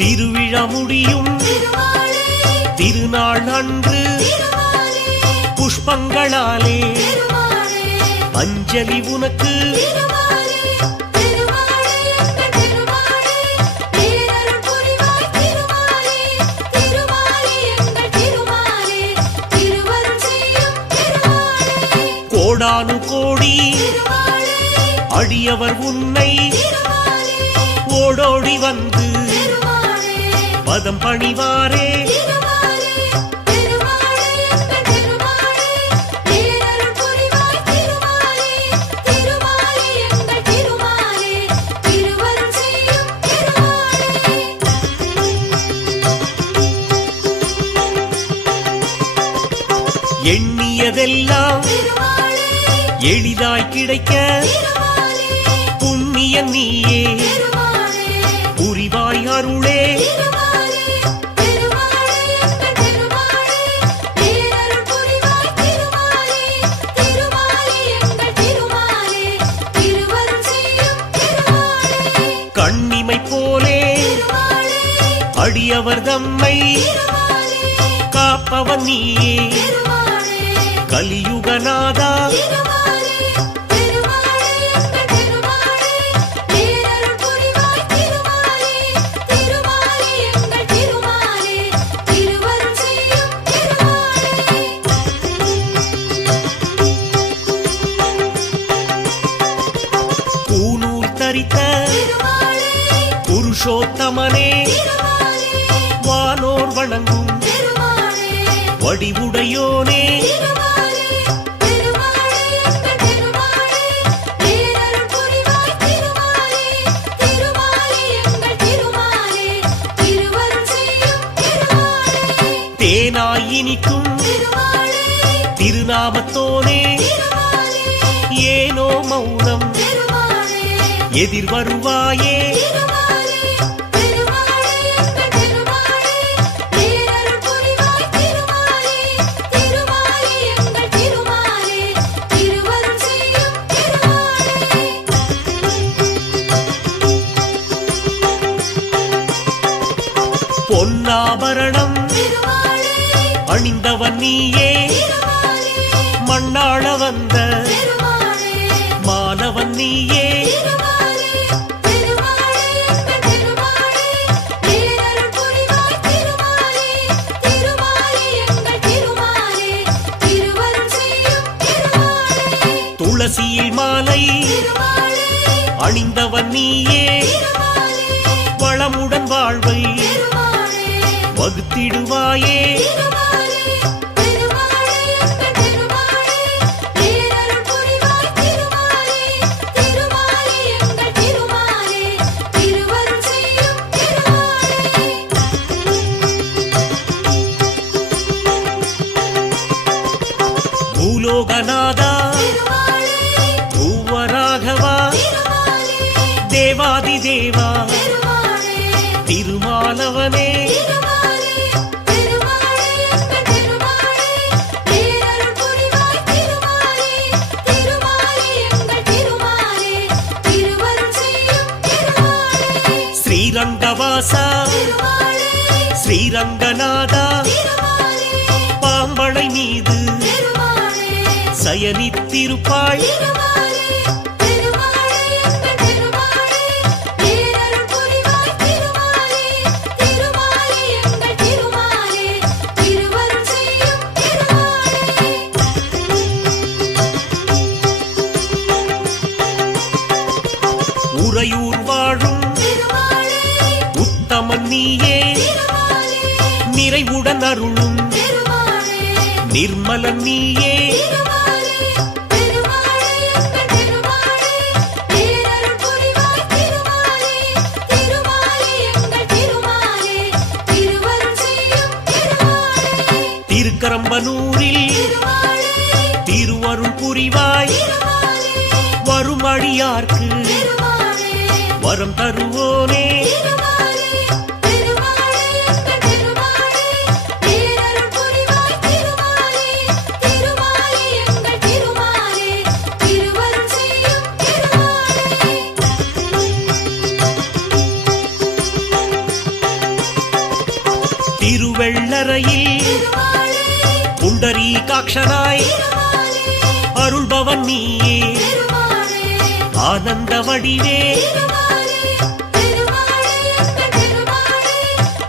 திருவிழா முடியும் திருமாலே திருநாள் அன்று திருமாலே புஷ்பங்களாலே திருமாலே அஞ்சலி உனக்கு திருமாலே திருமாலே எங்கள் திருமாலே பேரருள் புரிவாய் திருமாலே திருமாலே எங்கள் திருமாலே திருவருள் செய்யும் திருமாலே கோடானு கோடி திருமாலே அடியவர் உன்னை திருமாலே ஓடோடி வந்து திருமாலே பதம் பணிவாரே திருமாலே திருமாலே எங்கள் திருமாலே பேரருள் புரிவாய் திருமாலே திருமாலே எங்கள் திருமாலே திருவருள் செய்யும் திருமாலே எண்ணியதெல்லாம் திருமாலே எளிதாய் கிடைக்க திருமாலே புண்ணியன் நீயே திருமாலே புரிவாய் அருளே திருமாலே திருமாலே எங்கள் திருமாலே பேரருள் புரிவாய் திருமாலே திருமாலே எங்கள் திருமாலே திருவருள் செய்யும் திருமாலே கண்ணிமை போலே திருமாலே அடியவர் தம்மை திருமாலே காப்பவன் நீயே திருமாலே கலியுகநாதா திருமாலே திருமாலே எங்கள் திருமாலே பேரருள் புரிவாய் திருமாலே திருமாலே எங்கள் திருமாலே திருவருள் செய்யும் திருமாலே பூநூல் தரித்த திருமாலே புருஷோத்தமனே திருமாலே வானோர் வணங்கும் திருமாலே வடிவுடையோனே திருமாலே திருமாலே எங்கள் திருமாலே பேரருள் புரிவாய் திருமாலே திருமாலே எங்கள் திருமாலே திருவருள் செய்யும் திருமாலே தேனாய் இனிக்கும் திருமாலே திருநாமத்தோனே திருமாலே ஏனோ ஏனோ மௌனம் திருமாலே எதிர் வருவாயே திருமாலே திருமாலே எங்கள் திருமாலே பேரருள் புரிவாய் திருமாலே திருமாலே எங்கள் திருமாலே திருவருள் செய்யும் திருமாலே பொன்னாபரணம் திருமாலே அணிந்தவன் நீயே திருமாலே மண்ணாள வந்த திருமாலே மானவன் நீயே திருமாலே திருமாலே எங்கள் திருமாலே பேரருள் புரிவாய் திருமாலே திருமாலே எங்கள் திருமாலே திருவருள் செய்யும் திருமாலே துளசியில் மாலை திருமாலே அணிந்தவன் நீயே திருமாலே வளமுடன் வாழ்வை திருமாலே வகுத்திடுவாயே திருமாலே திருமாலே எங்கள் திருமாலே பேரருள் புரிவாய் திருமாலே திருமாலே எங்கள் திருமாலே திருவருள் செய்யும் திருமாலே பூலோகநாதா திருமாலே பூவராகவா திருமாலே தேவாதி தேவா திருமாலே திருமாலவனே திருமாலே திருமாலே எங்கள் திருமாலே பேரருள் புரிவாய் திருமாலே திருமாலே எங்கள் திருமாலே திருவருள் செய்யும் திருமாலே ஸ்ரீரங்கவாசா திருமாலே ஸ்ரீரங்கநாதா திருமாலே பாம்பளை மீது திருமாலே சயனித்திருப்பாள் திருமாலே திருமாலே எங்கள் திருமாலே பேரருள் புரிவாய் திருமாலே திருமாலே எங்கள் திருமாலே திருவருள் செய்யும் திருமாலே உறையூர் வாழும் திருமாலே உத்தமன் நீயே திருமாலே நிறைவுடன் அருளும் திருமாலே நிர்மலன் நீயே திருமாலே திருமாலே எங்கள் திருமாலே பேரருள் புரிவாய் திருமாலே திருமாலே எங்கள் திருமாலே திருவருள் செய்யும் திருமாலே திருக்கரம்பனூரில் திருமாலே திருவருள் புரிவாய் திருமாலே வரும் அடியார்க்கு திருமாலே வரம் தருவோனே திருமாலே திருமாலே எங்கள் திருமாலே பேரருள் புரிவாய் திருமாலே திருமாலே எங்கள் திருமாலே திருவருள் செய்யும் திருமாலே திருவெள்ளரையில் திருமாலே புண்டரீகாட்சனாய் திருமாலே அருள்பவன் நீயே திருமாலே ஆனந்த வடிவே திருமாலே திருமாலே எங்கள் திருமாலே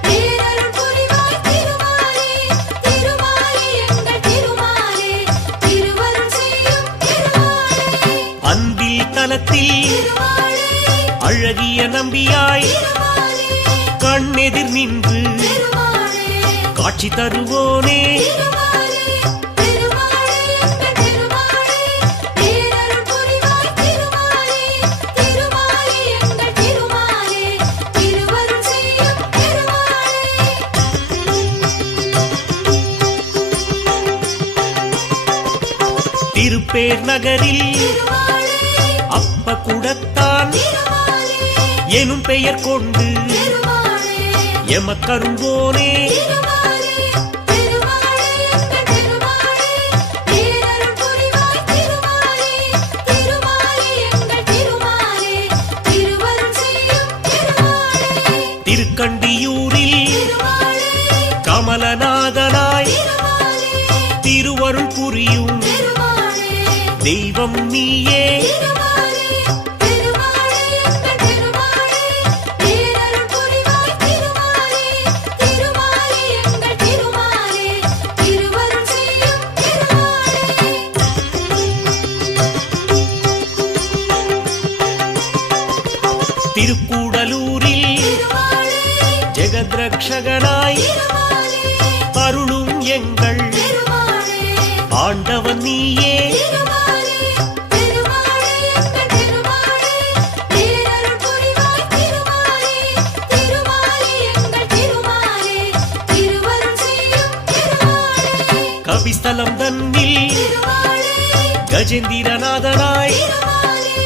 பேரருள் புரிவாய் திருமாலே திருமாலே எங்கள் திருமாலே திருவருள் செய்யும் திருமாலே அன்பில் தலத்தில் திருமாலே அழகிய நம்பியாய் திருமாலே கண்ணெதிர் நின்று திருமாலே காட்சி தருவோனே திருமாலே திருமாலே எங்கள் திருமாலே பேரருள் புரிவாய் திருமாலே திருமாலே எங்கள் திருமாலே திருவருள் செய்யும் திருமாலே திருப்பேர் நகரில் திருமாலே அப்ப குடத்தான் திருமாலே எனும் பெயர் கொண்டு திருமாலே எமக்கருள்வோனே திருமாலே திருமாலே எங்கள் திருமாலே பேரருள் புரிவாய் திருமாலே திருமாலே எங்கள் திருமாலே திருவருள் செய்யும் திருமாலே திருக்கண்டியூரில் திருமாலே கமலநாதனாய் திருமாலே திருவருள் புரியும் திருமாலே தெய்வம் நீயே திருமாலே திருமாலே எங்கள் திருமாலே பேரருள் புரிவாய் திருமாலே திருமாலே எங்கள் திருமாலே திருவருள் செய்யும் திருமாலே திருக்கூடலூரில் திருமாலே ஜெகத்ரக்ஷகனாய் திருமாலே அருளும் எங்கள் திருமாலே ஆண்டவன் நீயே திருமாலே திருமாலே எங்கள் திருமாலே பேரருள் புரிவாய் திருமாலே திருமாலே எங்கள் திருமாலே திருவருள் செய்யும் திருமாலே கபிஸ்தலம் தன்னில் திருமாலே கஜேந்திரநாதனாய் திருமாலே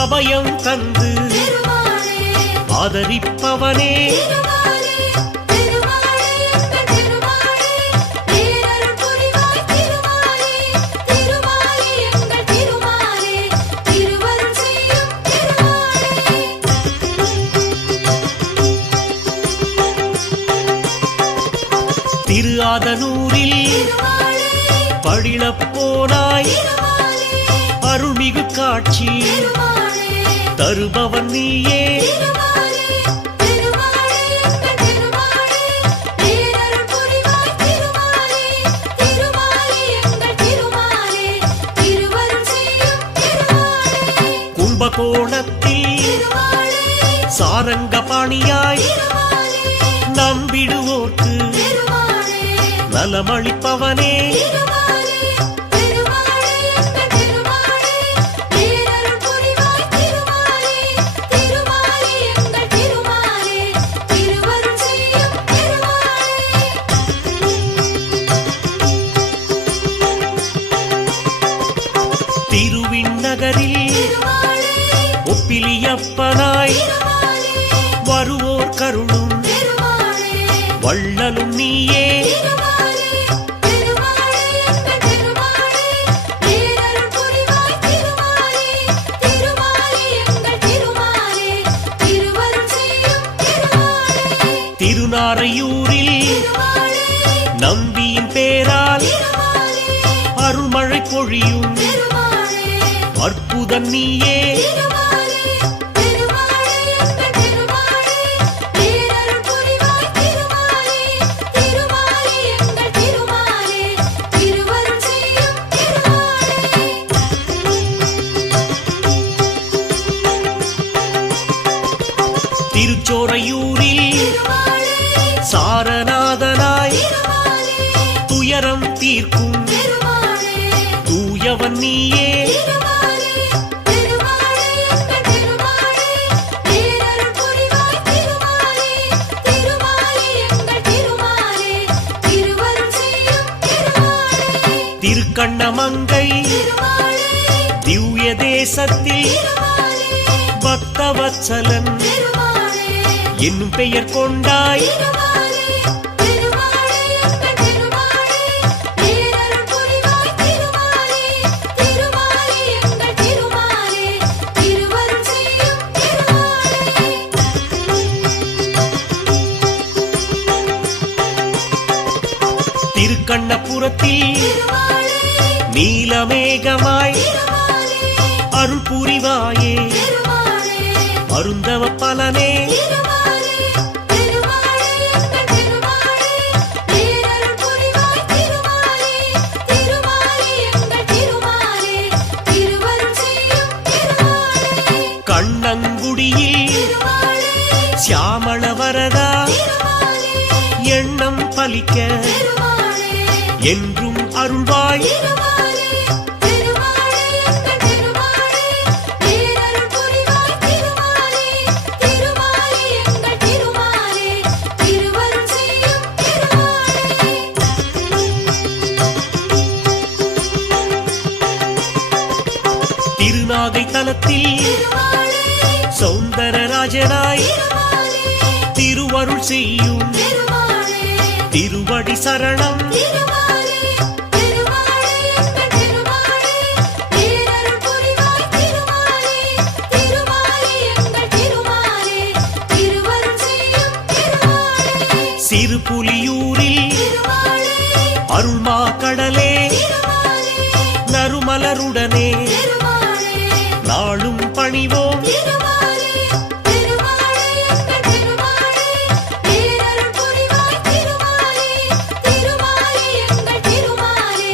அபயம் தந்து திருமாலே ஆதரிப்பவனே திருமாலே திருமாலே எங்கள் திருமாலே பேரருள் புரிவாய் திருமாலே திருமாலே எங்கள் திருமாலே திருவருள் செய்யும் திருமாலே திரு ஆதனூரில் திருமாலே பழிலப் போனாய் திருமாலே அருள்மிகு காட்சி திருமாலே தருபவன் நீயே திருமாலே திருமாலே எங்கள் திருமாலே பேரருள் புரிவாய் திருமாலே திருமாலே எங்கள் திருமாலே திருவருள் செய்யும் திருமாலே கும்பகோணத்தில் திருமாலே சாரங்கபாணியாய் திருமாலே நம்பிடுவோர்க்கு திருமாலே நலமளிப்பவனே திருமாலே திருமாலே எங்கள் திருமாலே பேரருள் புரிவாய் திருமாலே திருமாலே எங்கள் திருமாலே திருவருள் செய்யும் திருமாலே திருவிண்ணகரில் திருமாலே ஒப்பிலியப்பனாய் திருமாலே வருவோர் கருளும் திருமாலே வள்ளலும் நீயே திருமாலே திருமாலே எங்கள் திருமாலே பேரருள் புரிவாய் திருமாலே திருமாலே எங்கள் திருமாலே திருவருள் செய்யும் திருமாலே திருநாரையூரில் திருமாலே நம்பியின் பேரால் திருமாலே அருள்மழை பொழியும் திருமாலே அற்புதன் நீயே திருமாலே திருமாலே எங்கள் திருமாலே பேரருள் புரிவாய் திருமாலே திருமாலே எங்கள் திருமாலே திருவருள் செய்யும் திருமாலே திருச்சோரையூரில் திருமாலே சாரநாதனாய் திருமாலே துயரம் தீர்க்கும் திருமாலே தூயவன் நீயே திருமாலே திருமாலே எங்கள் திருமாலே பேரருள் புரிவாய் திருமாலே திருமாலே எங்கள் திருமாலே திருவருள் செய்யும் திருமாலே திருக்கண்ணமங்கை திருமாலே திவ்ய தேசத்தில் திருமாலே பக்தவத்சலன் திருமாலே என்னும் பெயர் கொண்டாய் திருமாலே திருமாலே எங்கள் திருமாலே பேரருள் புரிவாய் திருமாலே திருமாலே எங்கள் திருமாலே திருவருள் செய்யும் திருமாலே திருக்கண்ணபுரத்தில் திருமாலே நீலமேகமாய் திருமாலே அருள் புரிவாயே திருமாலே அருந்தவ பலனே திருமாலே திருமாலே எங்கள் திருமாலே பேரருள் புரிவாய் திருமாலே திருமாலே எங்கள் திருமாலே திருவருள் செய்யும் திருமாலே கண்ணங்குடியில் திருமாலே சியாமள வரதா திருமாலே எண்ணம் பலிக்க திருமாலே என்றும் அருள்வாய் திருமாலே திருமாலே எங்கள் திருமாலே பேரருள் புரிவாய் திருமாலே திருமாலே எங்கள் திருமாலே திருவருள் செய்யும் திருமாலே திருநாகை தலத்தில் திருமாலே சௌந்தரராஜனாய் திருமாலே திருவருள் செய்யும் திருமாலே திருவடி சரணம் திருமாலே திருமாலே எங்கள் திருமாலே பேரருள் புரிவாய் திருமாலே திருமாலே எங்கள் திருமாலே திருவருள் செய்யும் திருமாலே சிறுபுலியூரில் திருமாலே அருள்மா கடலே திருமாலே நறுமலருடனே திருமாலே நாளும் பணிவோம் திருமாலே திருமாலே எங்கள் திருமாலே பேரருள் புரிவாய் திருமாலே திருமாலே எங்கள் திருமாலே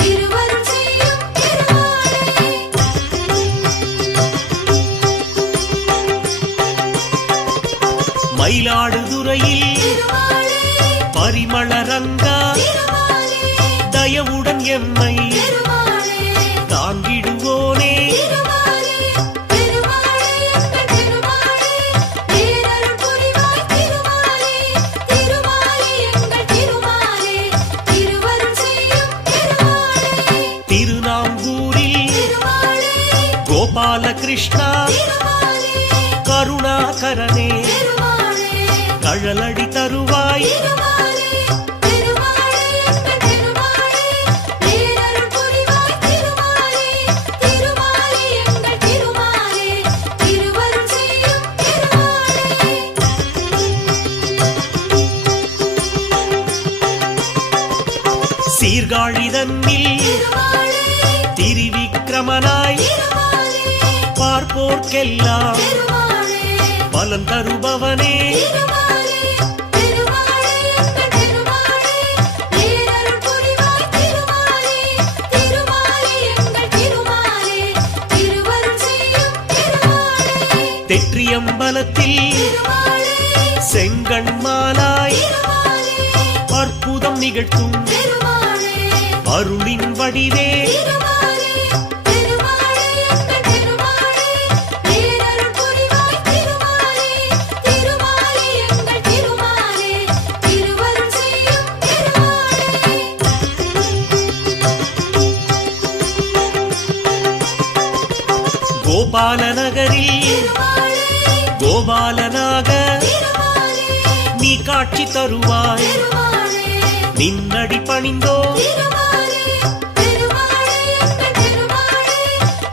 திருவருள் செய்யும் திருமாலே மயிலாடுதுறையில் திருமாலே பரிமள ரங்கா திருமாலே தயவுடன் எம்மை திருமாலே தாங்கிடுவோனே திருமாலே திருமாலே எங்கள் திருமாலே பேரருள் புரிவாய் திருமாலே திருமாலே எங்கள் திருமாலே திருவருள் செய்யும் திருமாலே திருநாங்கூரில் பாலகிருஷ்ணா திருமாலே கருணாகரனே திருமாலே கழலடி தருவாய் திருமாலே திருமாலே எங்கள் திருமாலே பேரருள் புரிவாய் திருமாலே திருமாலே எங்கள் திருமாலே திருவருள் செய்யும் திருமாலே சீர்காழிதன்னில் திருமாலே திரிவிக்ரமனாய் திருமாலே பார்ப்போர்க்கெல்லாம் திருமாலே பலன் தருபவனே திருமாலே திருமாலே எங்கள் திருமாலே பேரருள் புரிவாய் திருமாலே திருமாலே எங்கள் திருமாலே திருவருள் செய்யும் திருமாலே தெற்றியம்பலத்தில் திருமாலே செங்கண்மாலாய் திருமாலே அற்புதம் நிகழ்த்தும் திருமாலே அருளின் வடிவே திருமாலே திருமாலே எங்கள் திருமாலே பேரருள் புரிவாய் திருமாலே திருமாலே எங்கள் திருமாலே திருவருள் செய்யும் திருமாலே கோபாலநகரில் திருமாலே கோபாலனாக திருமாலே நீ காட்சி தருவாய் திருமாலே நின்னடி பணிந்தோ திருமாலே திருமாலே எங்கள் திருமாலே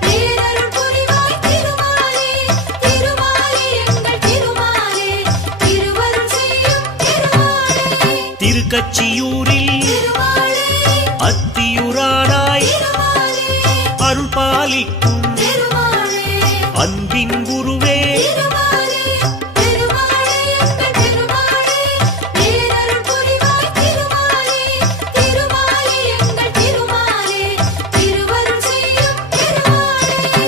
பேரருள் புரிவாய் திருமாலே திருமாலே எங்கள் திருமாலே திருவருள் செய்யும் திருமாலே திருக்கச்சியூரில் திருமாலே அத்தியுரானாய் திருமாலே அருள் பாலிக்கும் திருமாலே அன்பின் குருவே திருமாலே திருமாலே எங்கள் திருமாலே பேரருள் புரிவாய் திருமாலே திருமாலே எங்கள் திருமாலே திருவருள் செய்யும் திருமாலே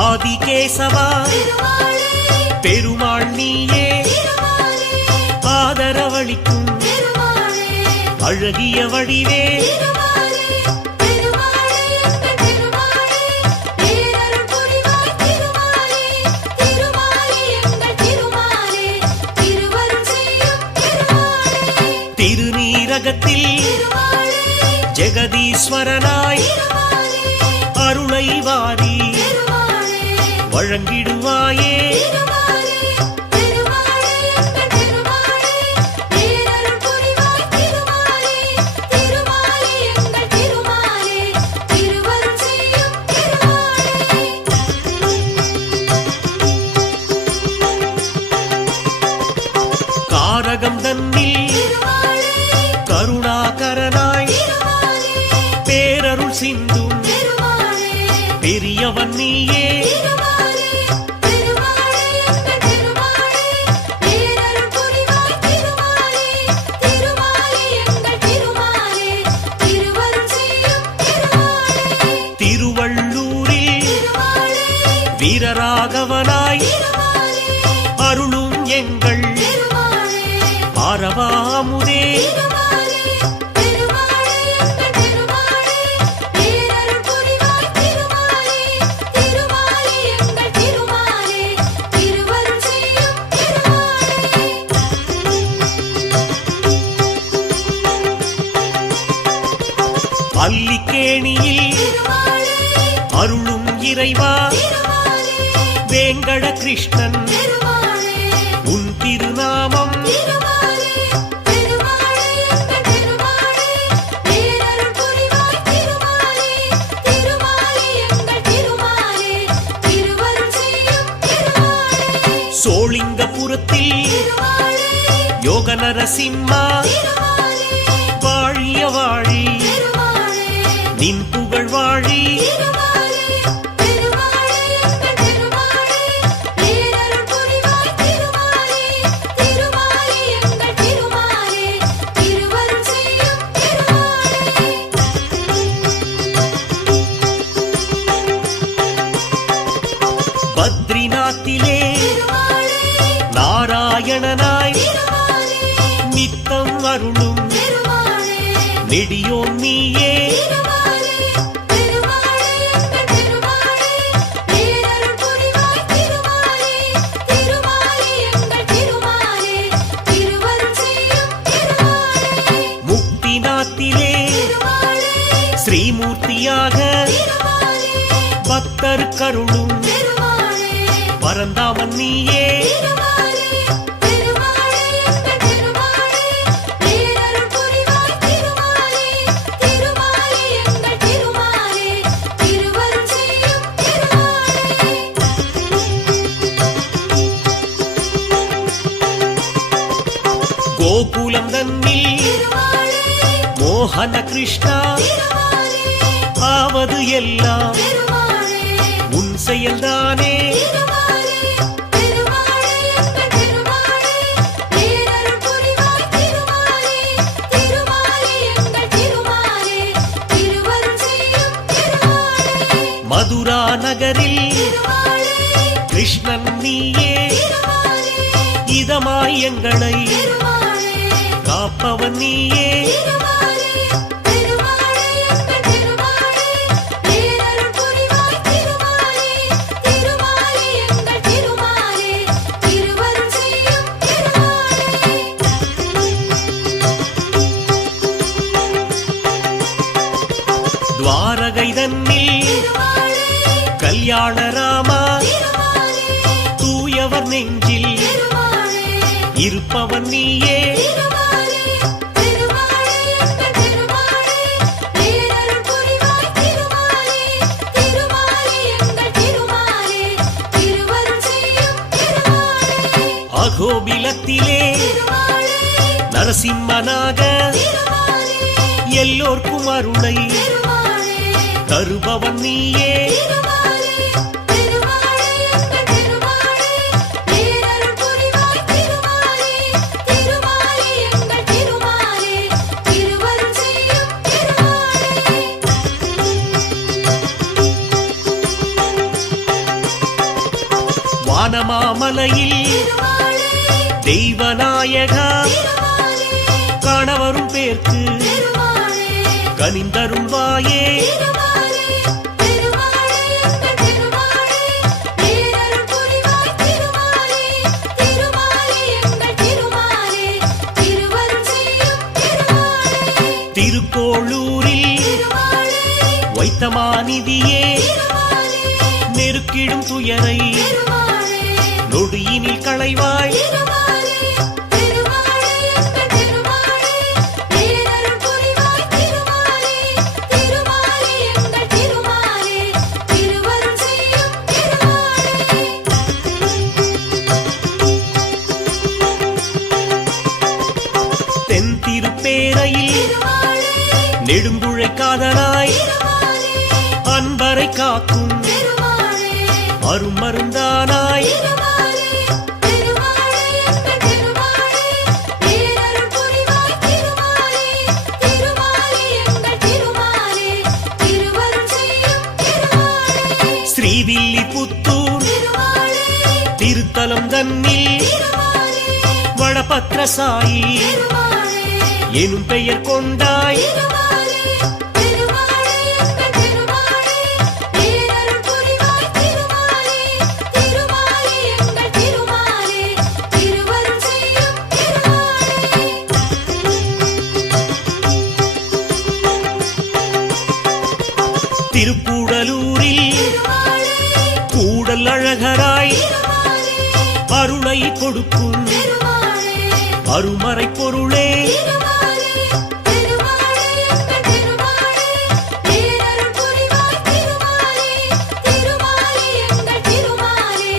ஆதிகேசவா திருமாலே பெருமாள் நீயே திருமாலே ஆதரவளிக்கும் திருமாலே அழகிய வடிவே திருமாலே திருமாலே எங்கள் திருமாலே பேரருள் புரிவாய் திருமாலே திருமாலே எங்கள் திருமாலே திருவருள் செய்யும் திருமாலே திருநீரகத்தில் திருமாலே ஜெகதீஸ்வரனாய் திருமாலே அருளை வாரி திருமாலே வழங்கிடுவாயே திருமாலே திருமாலே எங்கள் திருமாலே பேரருள் புரிவாய் திருமாலே திருமாலே எங்கள் திருமாலே திருவருள் செய்யும் திருமாலே காரகம் தன்னில் திருமாலே கருணாகரனாய் திருமாலே பேரருள் சிந்தும் திருமாலே பெரியவன் நீயே திருமாலே திருமாலே எங்கள் திருமாலே பேரருள் புரிவாய் திருமாலே திருமாலே எங்கள் திருமாலே திருவருள் செய்யும் திருமாலே திருவள்ளூரில் திருமாலே வீரராகவனாய் திருமாலே அருளும் எங்கள் திருமாலே ஆரவாமுதே திருமாலே திருமாலே எங்கள் திருமாலே பேரருள் புரிவாய் திருமாலே திருமாலே எங்கள் திருமாலே திருவருள் செய்யும் திருமாலே அல்லிக்கேணியில் திருமாலே அருளும் இறைவா திருமாலே வேங்கட கிருஷ்ணன் திருமாலே உன் திருநாமம் திருமாலே திருமாலே எங்கள் திருமாலே பேரருள் புரிவாய் திருமாலே திருமாலே எங்கள் திருமாலே திருவருள் செய்யும் திருமாலே சோளிங்கபுரத்தில் திருமாலே யோக நரசிம்மா திருமாலே வாழிய வாழி திருமாலே நின் புகழ் வாழி திருமாலே திருமாலே எங்கள் திருமாலே பேரருள் புரிவாய் திருமாலே திருமாலே எங்கள் திருமாலே திருவருள் செய்யும் திருமாலே பத்ரிநாத்திலே திருமாலே நாராயணனாய் திருமாலே நித்தம் அருளும் திருமாலே நெடியோன் நீயே திருமாலே திருமாலே எங்கள் திருமாலே பேரருள் புரிவாய் திருமாலே திருமாலே எங்கள் திருமாலே திருவருள் செய்யும் திருமாலே முக்திநாத்திலே திருமாலே நமக்கருளும் திருமாலே பரந்தாமன் நீயே திருமாலே திருமாலே எங்கள் திருமாலே பேரருள் புரிவாய் திருமாலே திருமாலே எங்கள் திருமாலே திருவருள் செய்யும் திருமாலே கோகுலம் தன்னில் திருமாலே மோகன கிருஷ்ணா திருமாலே ஆவது எல்லாம் திருமாலே உன் செயல்தானே திருமாலே திருமாலே எங்கள் திருமாலே பேரருள் புரிவாய் திருமாலே திருமாலே எங்கள் திருமாலே திருவருள் செய்யும் திருமாலே மதுரா நகரில் திருமாலே கிருஷ்ணன் நீயே திருமாலே இதமாய் எங்களை திருமாலே காப்பவன் நீயே திருமாலே திருமாலே எங்கள் திருமாலே பேரருள் புரிவாய் திருமாலே திருமாலே எங்கள் திருமாலே திருவருள் செய்யும் திருமாலே துவாரகை தன்னில் திருமாலே கல்யாண ராமா திருமாலே தூயவர் நெஞ்சில் திருமாலே இருப்பவன் நீயே திருமாலே திருமாலே எங்கள் திருமாலே பேரருள் புரிவாய் திருமாலே திருமாலே எங்கள் திருமாலே திருவருள் செய்யும் திருமாலே அகோபிலத்திலே திருமாலே நரசிம்மனாக திருமாலே எல்லோர்க்கும் அருளை திருமாலே தருபவன் நீயே திருமாலே திருமாலே எங்கள் திருமாலே பேரருள் புரிவாய் திருமாலே திருமாலே எங்கள் திருமாலே திருவருள் செய்யும் திருமாலே வானமாமலையில் திருமாலே தெய்வநாயகா திருமாலே காணவரும் பேர்க்கு திருமாலே கனிந்தருள்வாயே திருமாலே திருமாலே எங்கள் திருமாலே பேரருள் புரிவாய் திருமாலே திருமாலே எங்கள் திருமாலே திருவருள் செய்யும் திருமாலே திருக்கோளூரில் திருமாலே வைத்தமாநிதியே திருமாலே நெருக்கிடும் துயரை திருமாலே நொடியினில் களைவாய் திருமாலே திருமாலே எங்கள் திருமாலே பேரருள் புரிவாய் திருமாலே திருமாலே எங்கள் திருமாலே திருவருள் செய்யும் திருமாலே தென் திருப்பேரையில் திருமாலே நெடுங்குழைக்காதனாய் திருமாலே அன்பரை காக்கும் திருமாலே அருமருந்தானாய் திருமாலே திருமாலே எங்கள் திருமாலே பேரருள் புரிவாய் திருமாலே திருமாலே எங்கள் திருமாலே திருவருள் செய்யும் திருமாலே ஸ்ரீவில்லிபுத்தூர் திருமாலே திருத்தலம் தன்னில் திருமாலே வடபத்ரசாயி திருமாலே எனும் பெயர் கொண்டாய் திருமாலே திருமாலே எங்கள் திருமாலே பேரருள் புரிவாய் திருமாலே திருமாலே எங்கள் திருமாலே திருவருள் செய்யும் திருமாலே திருக்கூடலூரில் திருமாலே கூடல் அழகராய் திருமாலே அருளை கொடுக்கும் திருமாலே அருமறை பொருளே திருமாலே திருமாலே எங்கள் திருமாலே பேரருள் புரிவாய் திருமாலே திருமாலே எங்கள் திருமாலே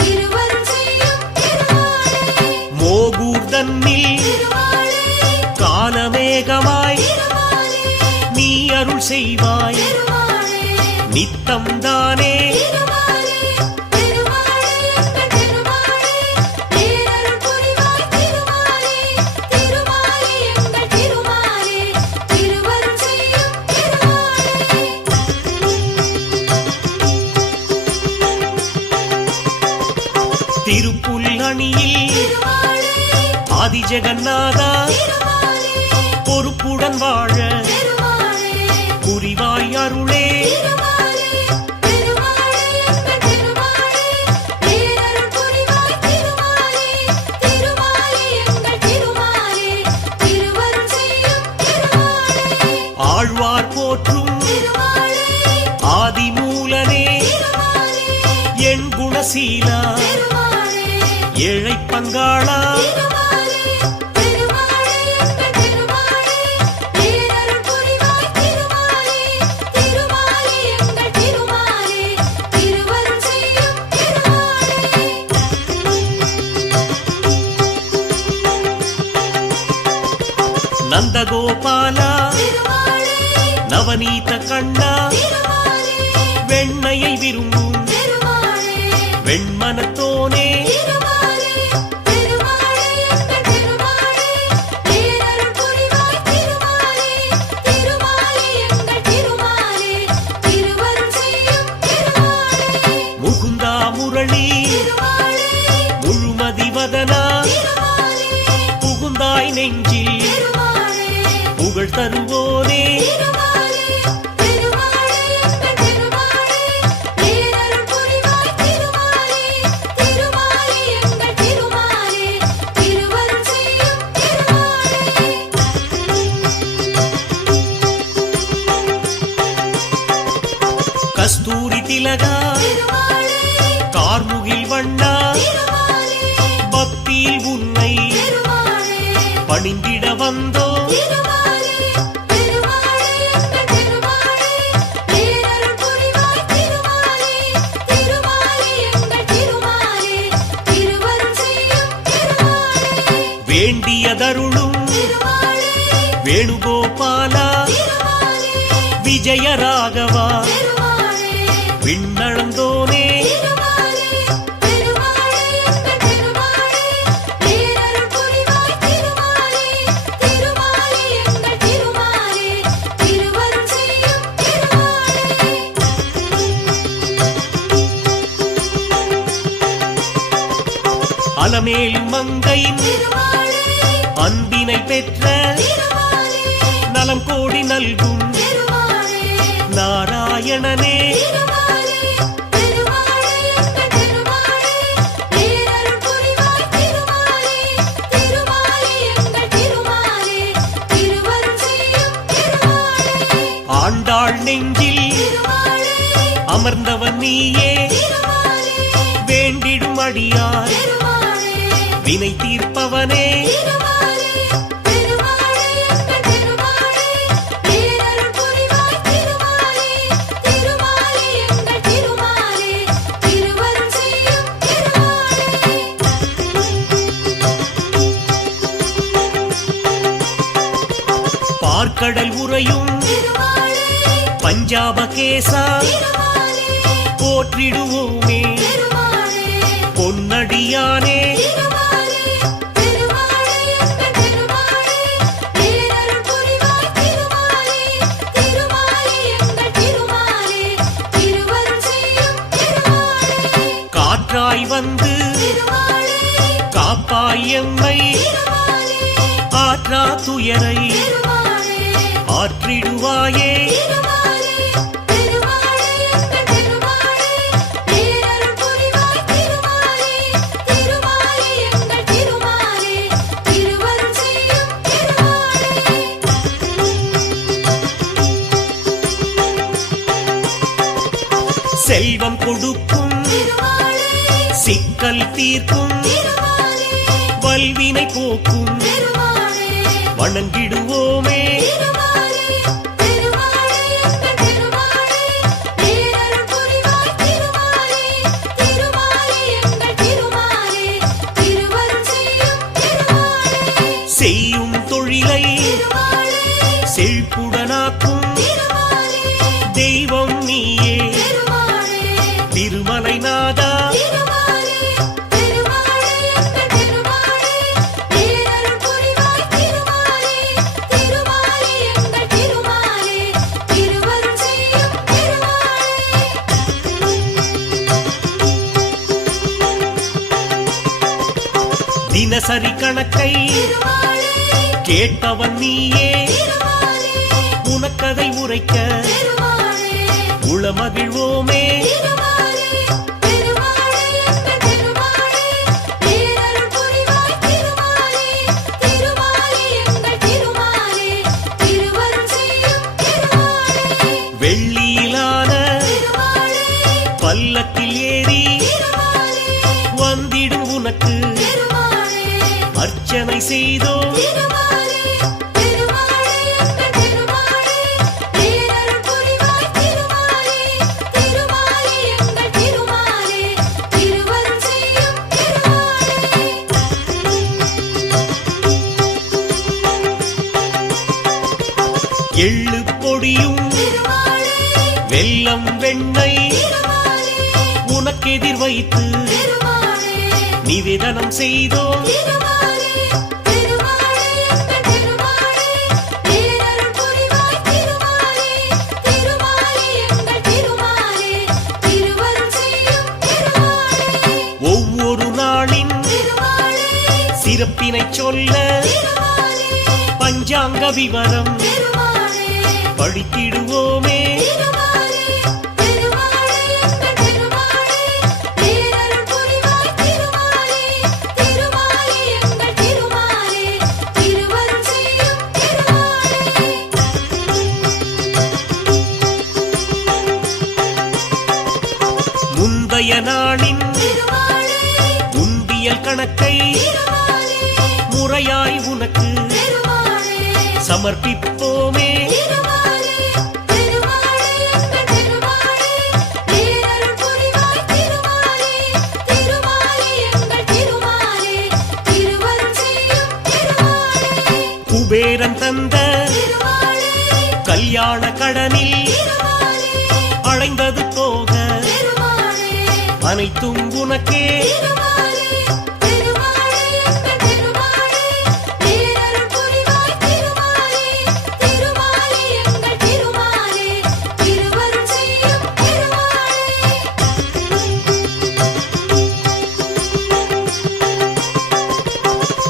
திருவருள் செய்யும் திருமாலே மோகூர் தன்னில் திருமாலே காலமேகமாய் திருமாலே நீ அருள் செய்வாய் திருமாலே நித்தம் தானே திருமாலே திருமாலே எங்கள் திருமாலே பேரருள் புரிவாய் திருமாலே திருமாலே எங்கள் திருமாலே திருவருள் செய்யும் திருமாலே திருப்புல்லணியில் திருமாலே ஆதிஜெகநாதா திருமாலே பொறுப்புடன் வாழ திருமாலே புரிவாய் அருளே திருமாலே திருமாலே எங்கள் திருமாலே பேரருள் புரிவாய் திருமாலே திருமாலே எங்கள் திருமாலே திருவருள் செய்யும் திருமாலே ஆழ்வார் போற்றும் திருமாலே ஆதிமூலனே திருமாலே லீலா திருமாலே ஏழை பங்காளா திருமாலே திருமாலே எங்கள் திருமாலே பேரருள் புரிவாய் திருமாலே திருமாலே எங்கள் திருமாலே திருவருள் செய்யும் திருமாலே நந்தகோபாலா திருமாலே நவநீத கண்ணா திருமாலே வெண்ணையை விரும்பும் திருமாலே வெண்மனத்தோனே திருமாலே திருமாலே எங்கள் திருமாலே பேரருள் புரிவாய் திருமாலே திருமாலே எங்கள் திருமாலே திருவருள் செய்யும் திருமாலே முகுந்தா முரளி திருமாலே முழுமதி வதனா திருமாலே புகுந்தாய் நெஞ்சில் திருமாலே புகழ் தருவோனே திருமாலே திருமாலே எங்கள் திருமாலே பேரருள் புரிவாய் திருமாலே திருமாலே எங்கள் திருமாலே திருவருள் செய்யும் திருமாலே கஸ்தூரி திலகா திருமாலே கார்முகில் வண்ணா திருமாலே பக்தியில் உன்னை திருமாலே பணிந்திட வந்தோ திருமாலே திருமாலே எங்கள் திருமாலே பேரருள் புரிவாய் திருமாலே திருமாலே எங்கள் திருமாலே திருவருள் செய்யும் திருமாலே வேண்டியதருளும் திருமாலே வேணுகோபாலா திருமாலே விஜயராகவா திருமாலே விண்ணளந்தோனே திருமாலே திருமாலே எங்கள் திருமாலே பேரருள் புரிவாய் திருமாலே திருமாலே எங்கள் திருமாலே திருவருள் செய்யும் திருமாலே அலமேல் மங்கையின் திருமாலே அன்பினை பெற்ற திருமாலே நலம் கோடி நல்கும் திருமாலே நாராயணனே திருமாலே திருமாலே எங்கள் திருமாலே பேரருள் புரிவாய் திருமாலே திருமாலே எங்கள் திருமாலே திருவருள் செய்யும் திருமாலே ஆண்டாள் நெஞ்சில் திருமாலே அமர்ந்தவன் நீயே திருமாலே வேண்டிடும் அடியார் திருமாலே வினை தீர்ப்பவனே திருமாலே திருமாலே எங்கள் திருமாலே பேரருள் புரிவாய் திருமாலே திருமாலே எங்கள் திருமாலே திருவருள் செய்யும் திருமாலே பார்க்கடல் உறையும் திருமாலே பஞ்சாபகேசா திருமாலே போற்றிடுவோமே திருமாலே பொன்னடியானே திருமாலே திருமாலே எங்கள் திருமாலே பேரருள் புரிவாய் திருமாலே திருமாலே எங்கள் திருமாலே திருவருள் செய்யும் திருமாலே காற்றாய் வந்து திருமாலே காப்பாய் எம்மை திருமாலே ஆற்றா துயரை திருமாலே ஆற்றிடுவாயே திருமாலே திருமாலே எங்கள் திருமாலே பேரருள் புரிவாய் திருமாலே திருமாலே எங்கள் திருமாலே திருவருள் செய்யும் திருமாலே செல்வம் கொடுக்கும் திருமாலே சிக்கல் தீர்க்கும் திருமாலே வல்வினை போக்கும் திருமாலே வணங்கிடுவோமே திருமாலே திருமாலே எங்கள் திருமாலே பேரருள் புரிவாய் திருமாலே திருமாலே எங்கள் திருமாலே திருவருள் செய்யும் திருமாலே செய்யும் தொழிலை திருமாலே செழிப்புடனாக்கும் திருமாலே தெய்வம் நீயே திருமாலே திருமலை நாதா திருமாலே திருமாலே எங்கள் திருமாலே பேரருள் புரிவாய் திருமாலே திருமாலே எங்கள் திருமாலே திருவருள் செய்யும் திருமாலே தினசரி கணக்கை திருமாலே கேட்பவன் நீயே திருமாலே உனக்கதை உரைக்க திருமாலே உளமகிழ்வோமே திருமாலே திருமாலே எங்கள் திருமாலே பேரருள் புரிவாய் திருமாலே திருமாலே எங்கள் திருமாலே திருவருள் செய்யும் திருமாலே வெள்ளியிலான திருமாலே பல்லக்கில் ஏறி திருமாலே அர்ச்சனை செய்தோம் திருமாலே திருமாலே எங்கள் திருமாலே பேரருள் புரிவாய் திருமாலே திருமாலே எங்கள் திருமாலே திருவருள் செய்யும் திருமாலே எள்ளு பொடியும் திருமாலே வெல்லம் வெண்ணெய் திருமாலே உனக்கெதிர் வைத்து திருமாலே நிவேதனம் செய்தோம் திருமாலே திருமாலே எங்கள் திருமாலே பேரருள் புரிவாய் திருமாலே திருமாலே எங்கள் திருமாலே திருவருள் செய்யும் திருமாலே ஒவ்வொரு நாளின் திருமாலே சிறப்பினை சொல்ல திருமாலே பஞ்சாங்க விவரம் திருமாலே படித்திடுவோமே திருமாலே திருமாலே எங்கள் திருமாலே பேரருள் புரிவாய் திருமாலே திருமாலே எங்கள் திருமாலே திருவருள் செய்யும் திருமாலே முந்தைய நாளின் திருமாலே உண்டியல் கணக்கை திருமாலே முறையாய் உனக்கு திருமாலே சமர்ப்பிப்போமே திருமாலே திருமாலே எங்கள் திருமாலே பேரருள் புரிவாய் திருமாலே திருமாலே எங்கள் திருமாலே திருவருள் செய்யும் திருமாலே குபேரன் தந்த திருமாலே கல்யாண கடனில் திருமாலே அடைந்தது போக திருமாலே அனைத்தும் உனக்கே திருமாலே திருமாலே எங்கள் திருமாலே பேரருள் புரிவாய் திருமாலே திருமாலே எங்கள் திருமாலே திருவருள் செய்யும் திருமாலே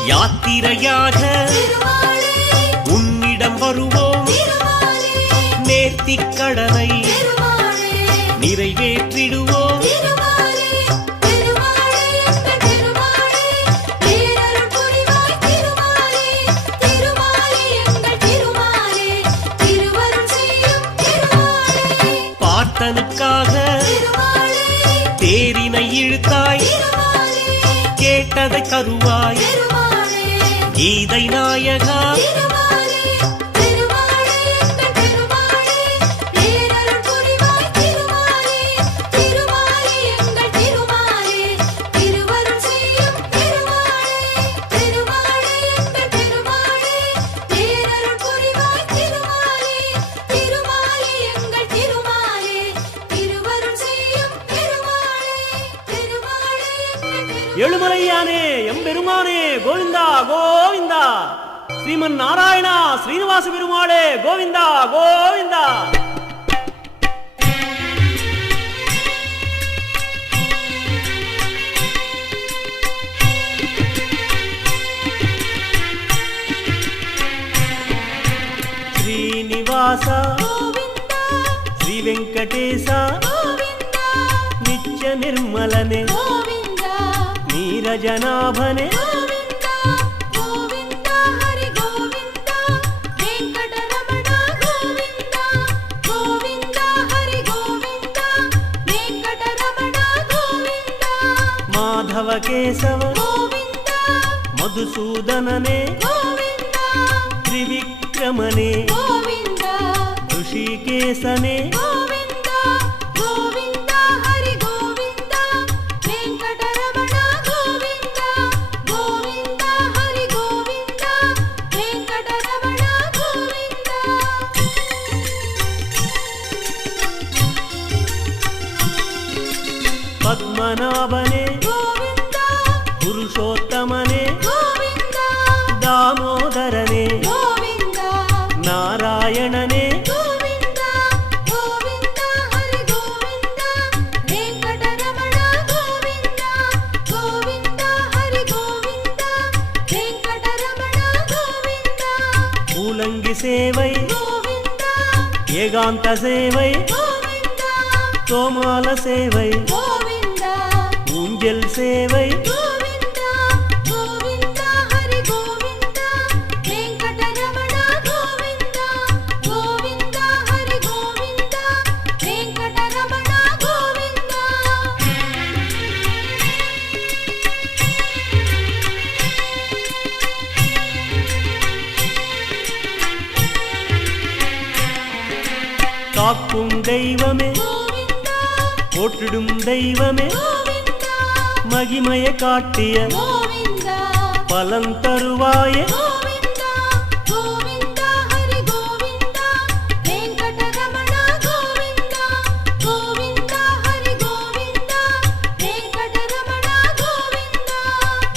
யாத்திரையாக திருமாலே உன்னிடம் வருவோம் திருமாலே நேர்த்திக் கடனை திருமாலே நிறைவேற்றிடுவோம் திருமாலே திருமாலே எங்கள் திருமாலே பேரருள் புரிவாய் திருமாலே திருமாலே எங்கள் திருமாலே திருவருள் செய்யும் திருமாலே பார்த்தனுக்காக திருமாலே தேரினை இழுத்தாய் திருமாலே கேட்டதை தருவாய் திருமாலே கீதை நாயகா திருமாலே திருமாலே எங்கள் திருமாலே பேரருள் புரிவாய் திருமாலே திருமாலே எங்கள் திருமாலே திருவருள் செய்யும் திருமாலே திருமாலே எங்கள் திருமாலே பேரருள் புரிவாய் திருமாலே திருமாலே எங்கள் திருமாலே திருவருள் செய்யும் திருமாலே திருமாலே எங்கள் எழுமலையானே எம்பெருமானே கோவிந்தா கோவிந்தா ஸ்ரீமன் நாராயணா ஸ்ரீனிவாச பெருமாளே கோவிந்தா கோவிந்தா శ్రీనివాస கோவிந்தா శ్రీ వెంకటేశ கோவிந்தா నిత్య నిర్మలనే கோவிந்தா నీరజనాభనే கோவிந்தா கோவிந்தா ஹரி கோவிந்தா வெங்கடரமண கோவிந்தா கோவிந்தா ஹரி கோவிந்தா வெங்கடரமண கோவிந்தா మాధవ కేశవ கோவிந்தா మధుసూదననే கோவிந்தா త్రివిక్రమనే கோவிந்தா ఋషికేశనే கோவிந்தா கோவிந்தா ஹரி கோவிந்தா வெங்கடரமண கோவிந்தா கோவிந்தா ஹரி கோவிந்தா வெங்கடரமண கோவிந்தா పద్మనాభనే கோவிந்தா పురుషోత్తమనే கோவிந்தா దామోదరనే கோவிந்தா నారాయణనే கோவிந்தா கோவிந்தா ஹரி கோவிந்தா வெங்கடரமண கோவிந்தா கோவிந்தா ஹரி கோவிந்தா வெங்கடரமண கோவிந்தா పూలంగి సేవై கோவிந்தா ఏకాంత సేవై கோவிந்தா తోమాల సేవై கோவிந்தா ஊஞ்சல் சேவை கோவிந்தா கோவிந்தா ஹரி கோவிந்தா வெங்கடரமண கோவிந்தா கோவிந்தா ஹரி கோவிந்தா வெங்கடரமண கோவிந்தா காக்கும் தெய்வமே கோவிந்தா போற்றிடும் தெய்வமே கோவிந்தா மகிமையை காட்டிய கோவிந்தா பலன் தருவாயே கோவிந்தா கோவிந்தா ஹரி கோவிந்தா வெங்கடரமண கோவிந்தா கோவிந்தா ஹரி கோவிந்தா வெங்கடரமண கோவிந்தா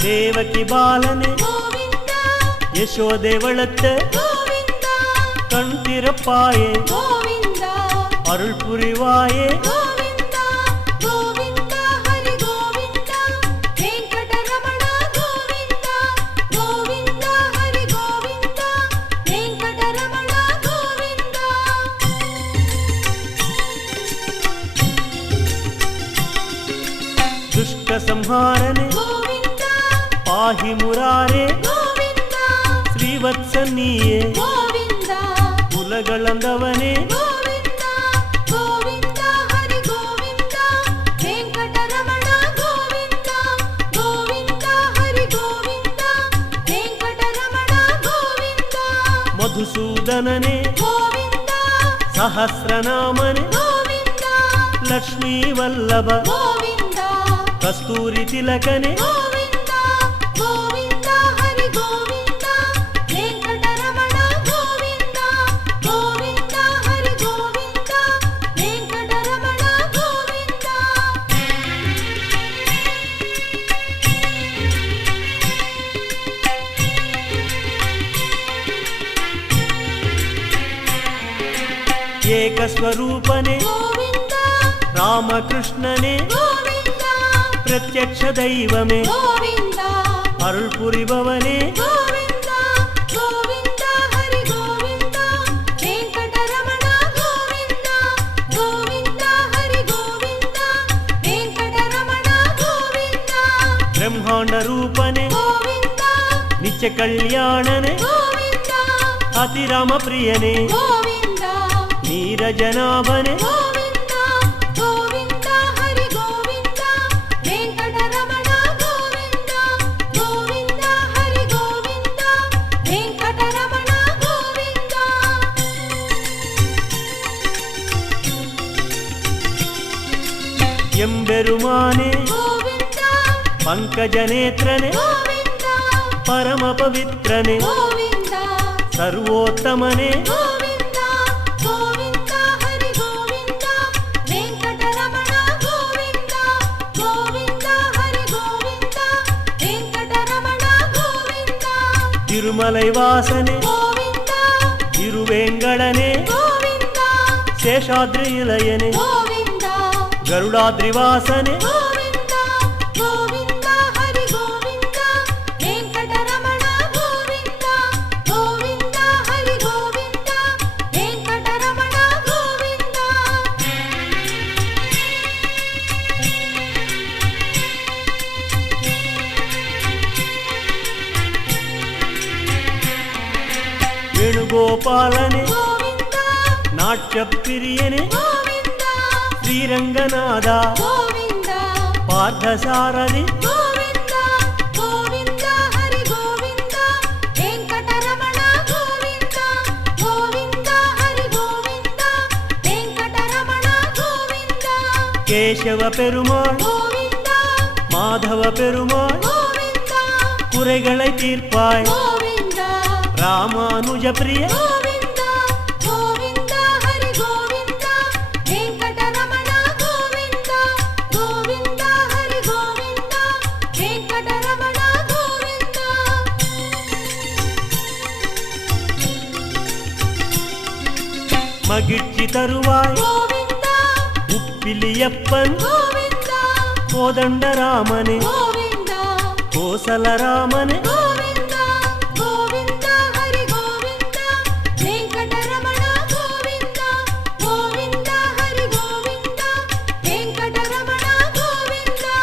தேவகி பாலனே கோவிந்தா யசோதை வளர்த்த கோவிந்தா கண் திறப்பாயே கோவிந்தா அருள் புரிவாயே கோவிந்தா கோவிந்தா ஹரி கோவிந்தா வெங்கடரமண கோவிந்தா கோவிந்தா ஹரி கோவிந்தா வெங்கடரமண கோவிந்தா துஷ்ட சம்ஹாரனே கோவிந்தா பாஹி முராரே கோவிந்தா ஸ்ரீவத்சன் நீயே கோவிந்தா உலகளந்தவனே கோவிந்தா கோவிந்தா ஹரி கோவிந்தா வெங்கடரமண கோவிந்தா கோவிந்தா ஹரி கோவிந்தா வெங்கடரமண கோவிந்தா மதுசூதனனே கோவிந்தா சஹஸ்ரநாமனே கோவிந்தா லக்ஷ்மீ வல்லப கோவிந்தா கஸ்தூரி திலகனே கோவிந்தா கோவிந்தா ஹரி கோவிந்தா வெங்கடரமண கோவிந்தா கோவிந்தா ஹரி கோவிந்தா வெங்கடரமண கோவிந்தா ஏகஸ்வரூபனே கோவிந்தா ராமகிருஷ்ணனே கோவிந்தா பிரத்யக்ஷ தெய்வமே கோவிந்தா அருள் புரிபவனே கோவிந்தா கோவிந்தா ஹரி கோவிந்தா வெங்கடரமண கோவிந்தா கோவிந்தா ஹரி கோவிந்தா வெங்கடரமண கோவிந்தா பிரம்மாண்ட ரூபனே கோவிந்தா நிச்ச கல்யாணனே கோவிந்தா அதிராம பிரியனே கோவிந்தா நீரஜநாபனே கோவிந்தா கோவிந்தா ஹரி கோவிந்தா வெங்கடரமண கோவிந்தா கோவிந்தா ஹரி கோவிந்தா வெங்கடரமண கோவிந்தா எம்பெருமானே கோவிந்தா பங்கஜநேத்திரனே கோவிந்தா பரமபவித்ரனே கோவிந்தா சர்வோத்தமனே கோவிந்தா கோவிந்தா ஹரி கோவிந்தா வெங்கடரமண கோவிந்தா கோவிந்தா ஹரி கோவிந்தா வெங்கடரமண கோவிந்தா திருமலை வாசனே கோவிந்தா திருவேங்கடனே கோவிந்தா சேஷாத்ரி இளையனே கோவிந்தா கருடாத்ரி வாசனே கோவிந்தா கோவிந்தா ஹரி கோவிந்தா வெங்கடரமண கோவிந்தா கோவிந்தா ஹரி கோவிந்தா வெங்கடரமண கோவிந்தா வேணுகோபாலனே கோவிந்தா நாட்யப்பிரியனே கோவிந்தா ஸ்ரீரங்கநாதா கோவிந்தா பார்த்தசாரதி கோவிந்தா கோவிந்தா ஹரி கோவிந்தா வெங்கடரமண கோவிந்தா கோவிந்தா ஹரி கோவிந்தா வெங்கடரமண கோவிந்தா கேசவ பெருமாள் கோவிந்தா மாதவ பெருமாள் கோவிந்தா குறைகளை தீர்ப்பாய் கோவிந்தா ராமானுஜ பிரிய கோவிந்தா கோவிந்தா ஹரி கோவிந்தா வெங்கடரமண கோவிந்தா கோவிந்தா ஹரி கோவிந்தா வெங்கடரமண கோவிந்தா மகிழ்ச்சி தருவாய் கோவிந்தா உப்பிலியப்பன் கோவிந்தா கோதண்டராமனே கோவிந்தா கோசலராமனே கோவிந்தா கோவிந்தா ஹரி கோவிந்தா வெங்கடரமண கோவிந்தா கோவிந்தா ஹரி கோவிந்தா வெங்கடரமண கோவிந்தா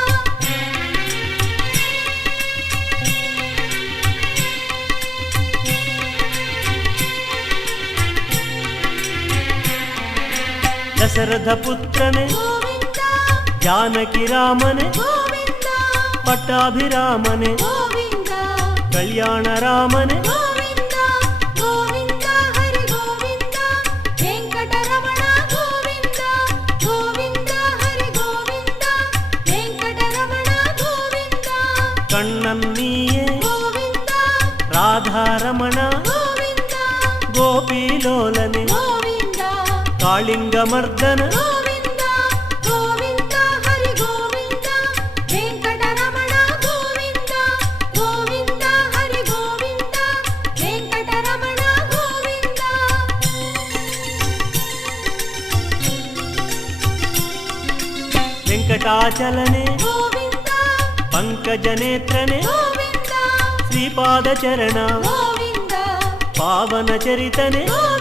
ದಶರಥ ಪುತ್ರನೇ கோவிந்தா ಜಾನಕಿ ರಾಮನೇ கோவிந்தா ಪಟ್ಟಾಭಿರಾಮನೇ கோவிந்தா ಕಲ್ಯಾಣ ರಾಮನೇ கோவிந்தா கோவிந்தா ஹரி கோவிந்தா வெங்கடரமண రాధారమణ గోవింద గోపీలోలనే గోవింద కాళింగమర్దన గోవింద గోవింద హరి గోవింద వెంకటరమణ గోవింద గోవింద హరి గోవింద వెంకటరమణ గోవింద వెంకటాచలనే గోవింద పంకజనేత్రనే గోవింద శ్రీపాదచరణ గోవింద పావన చరితనే గోవింద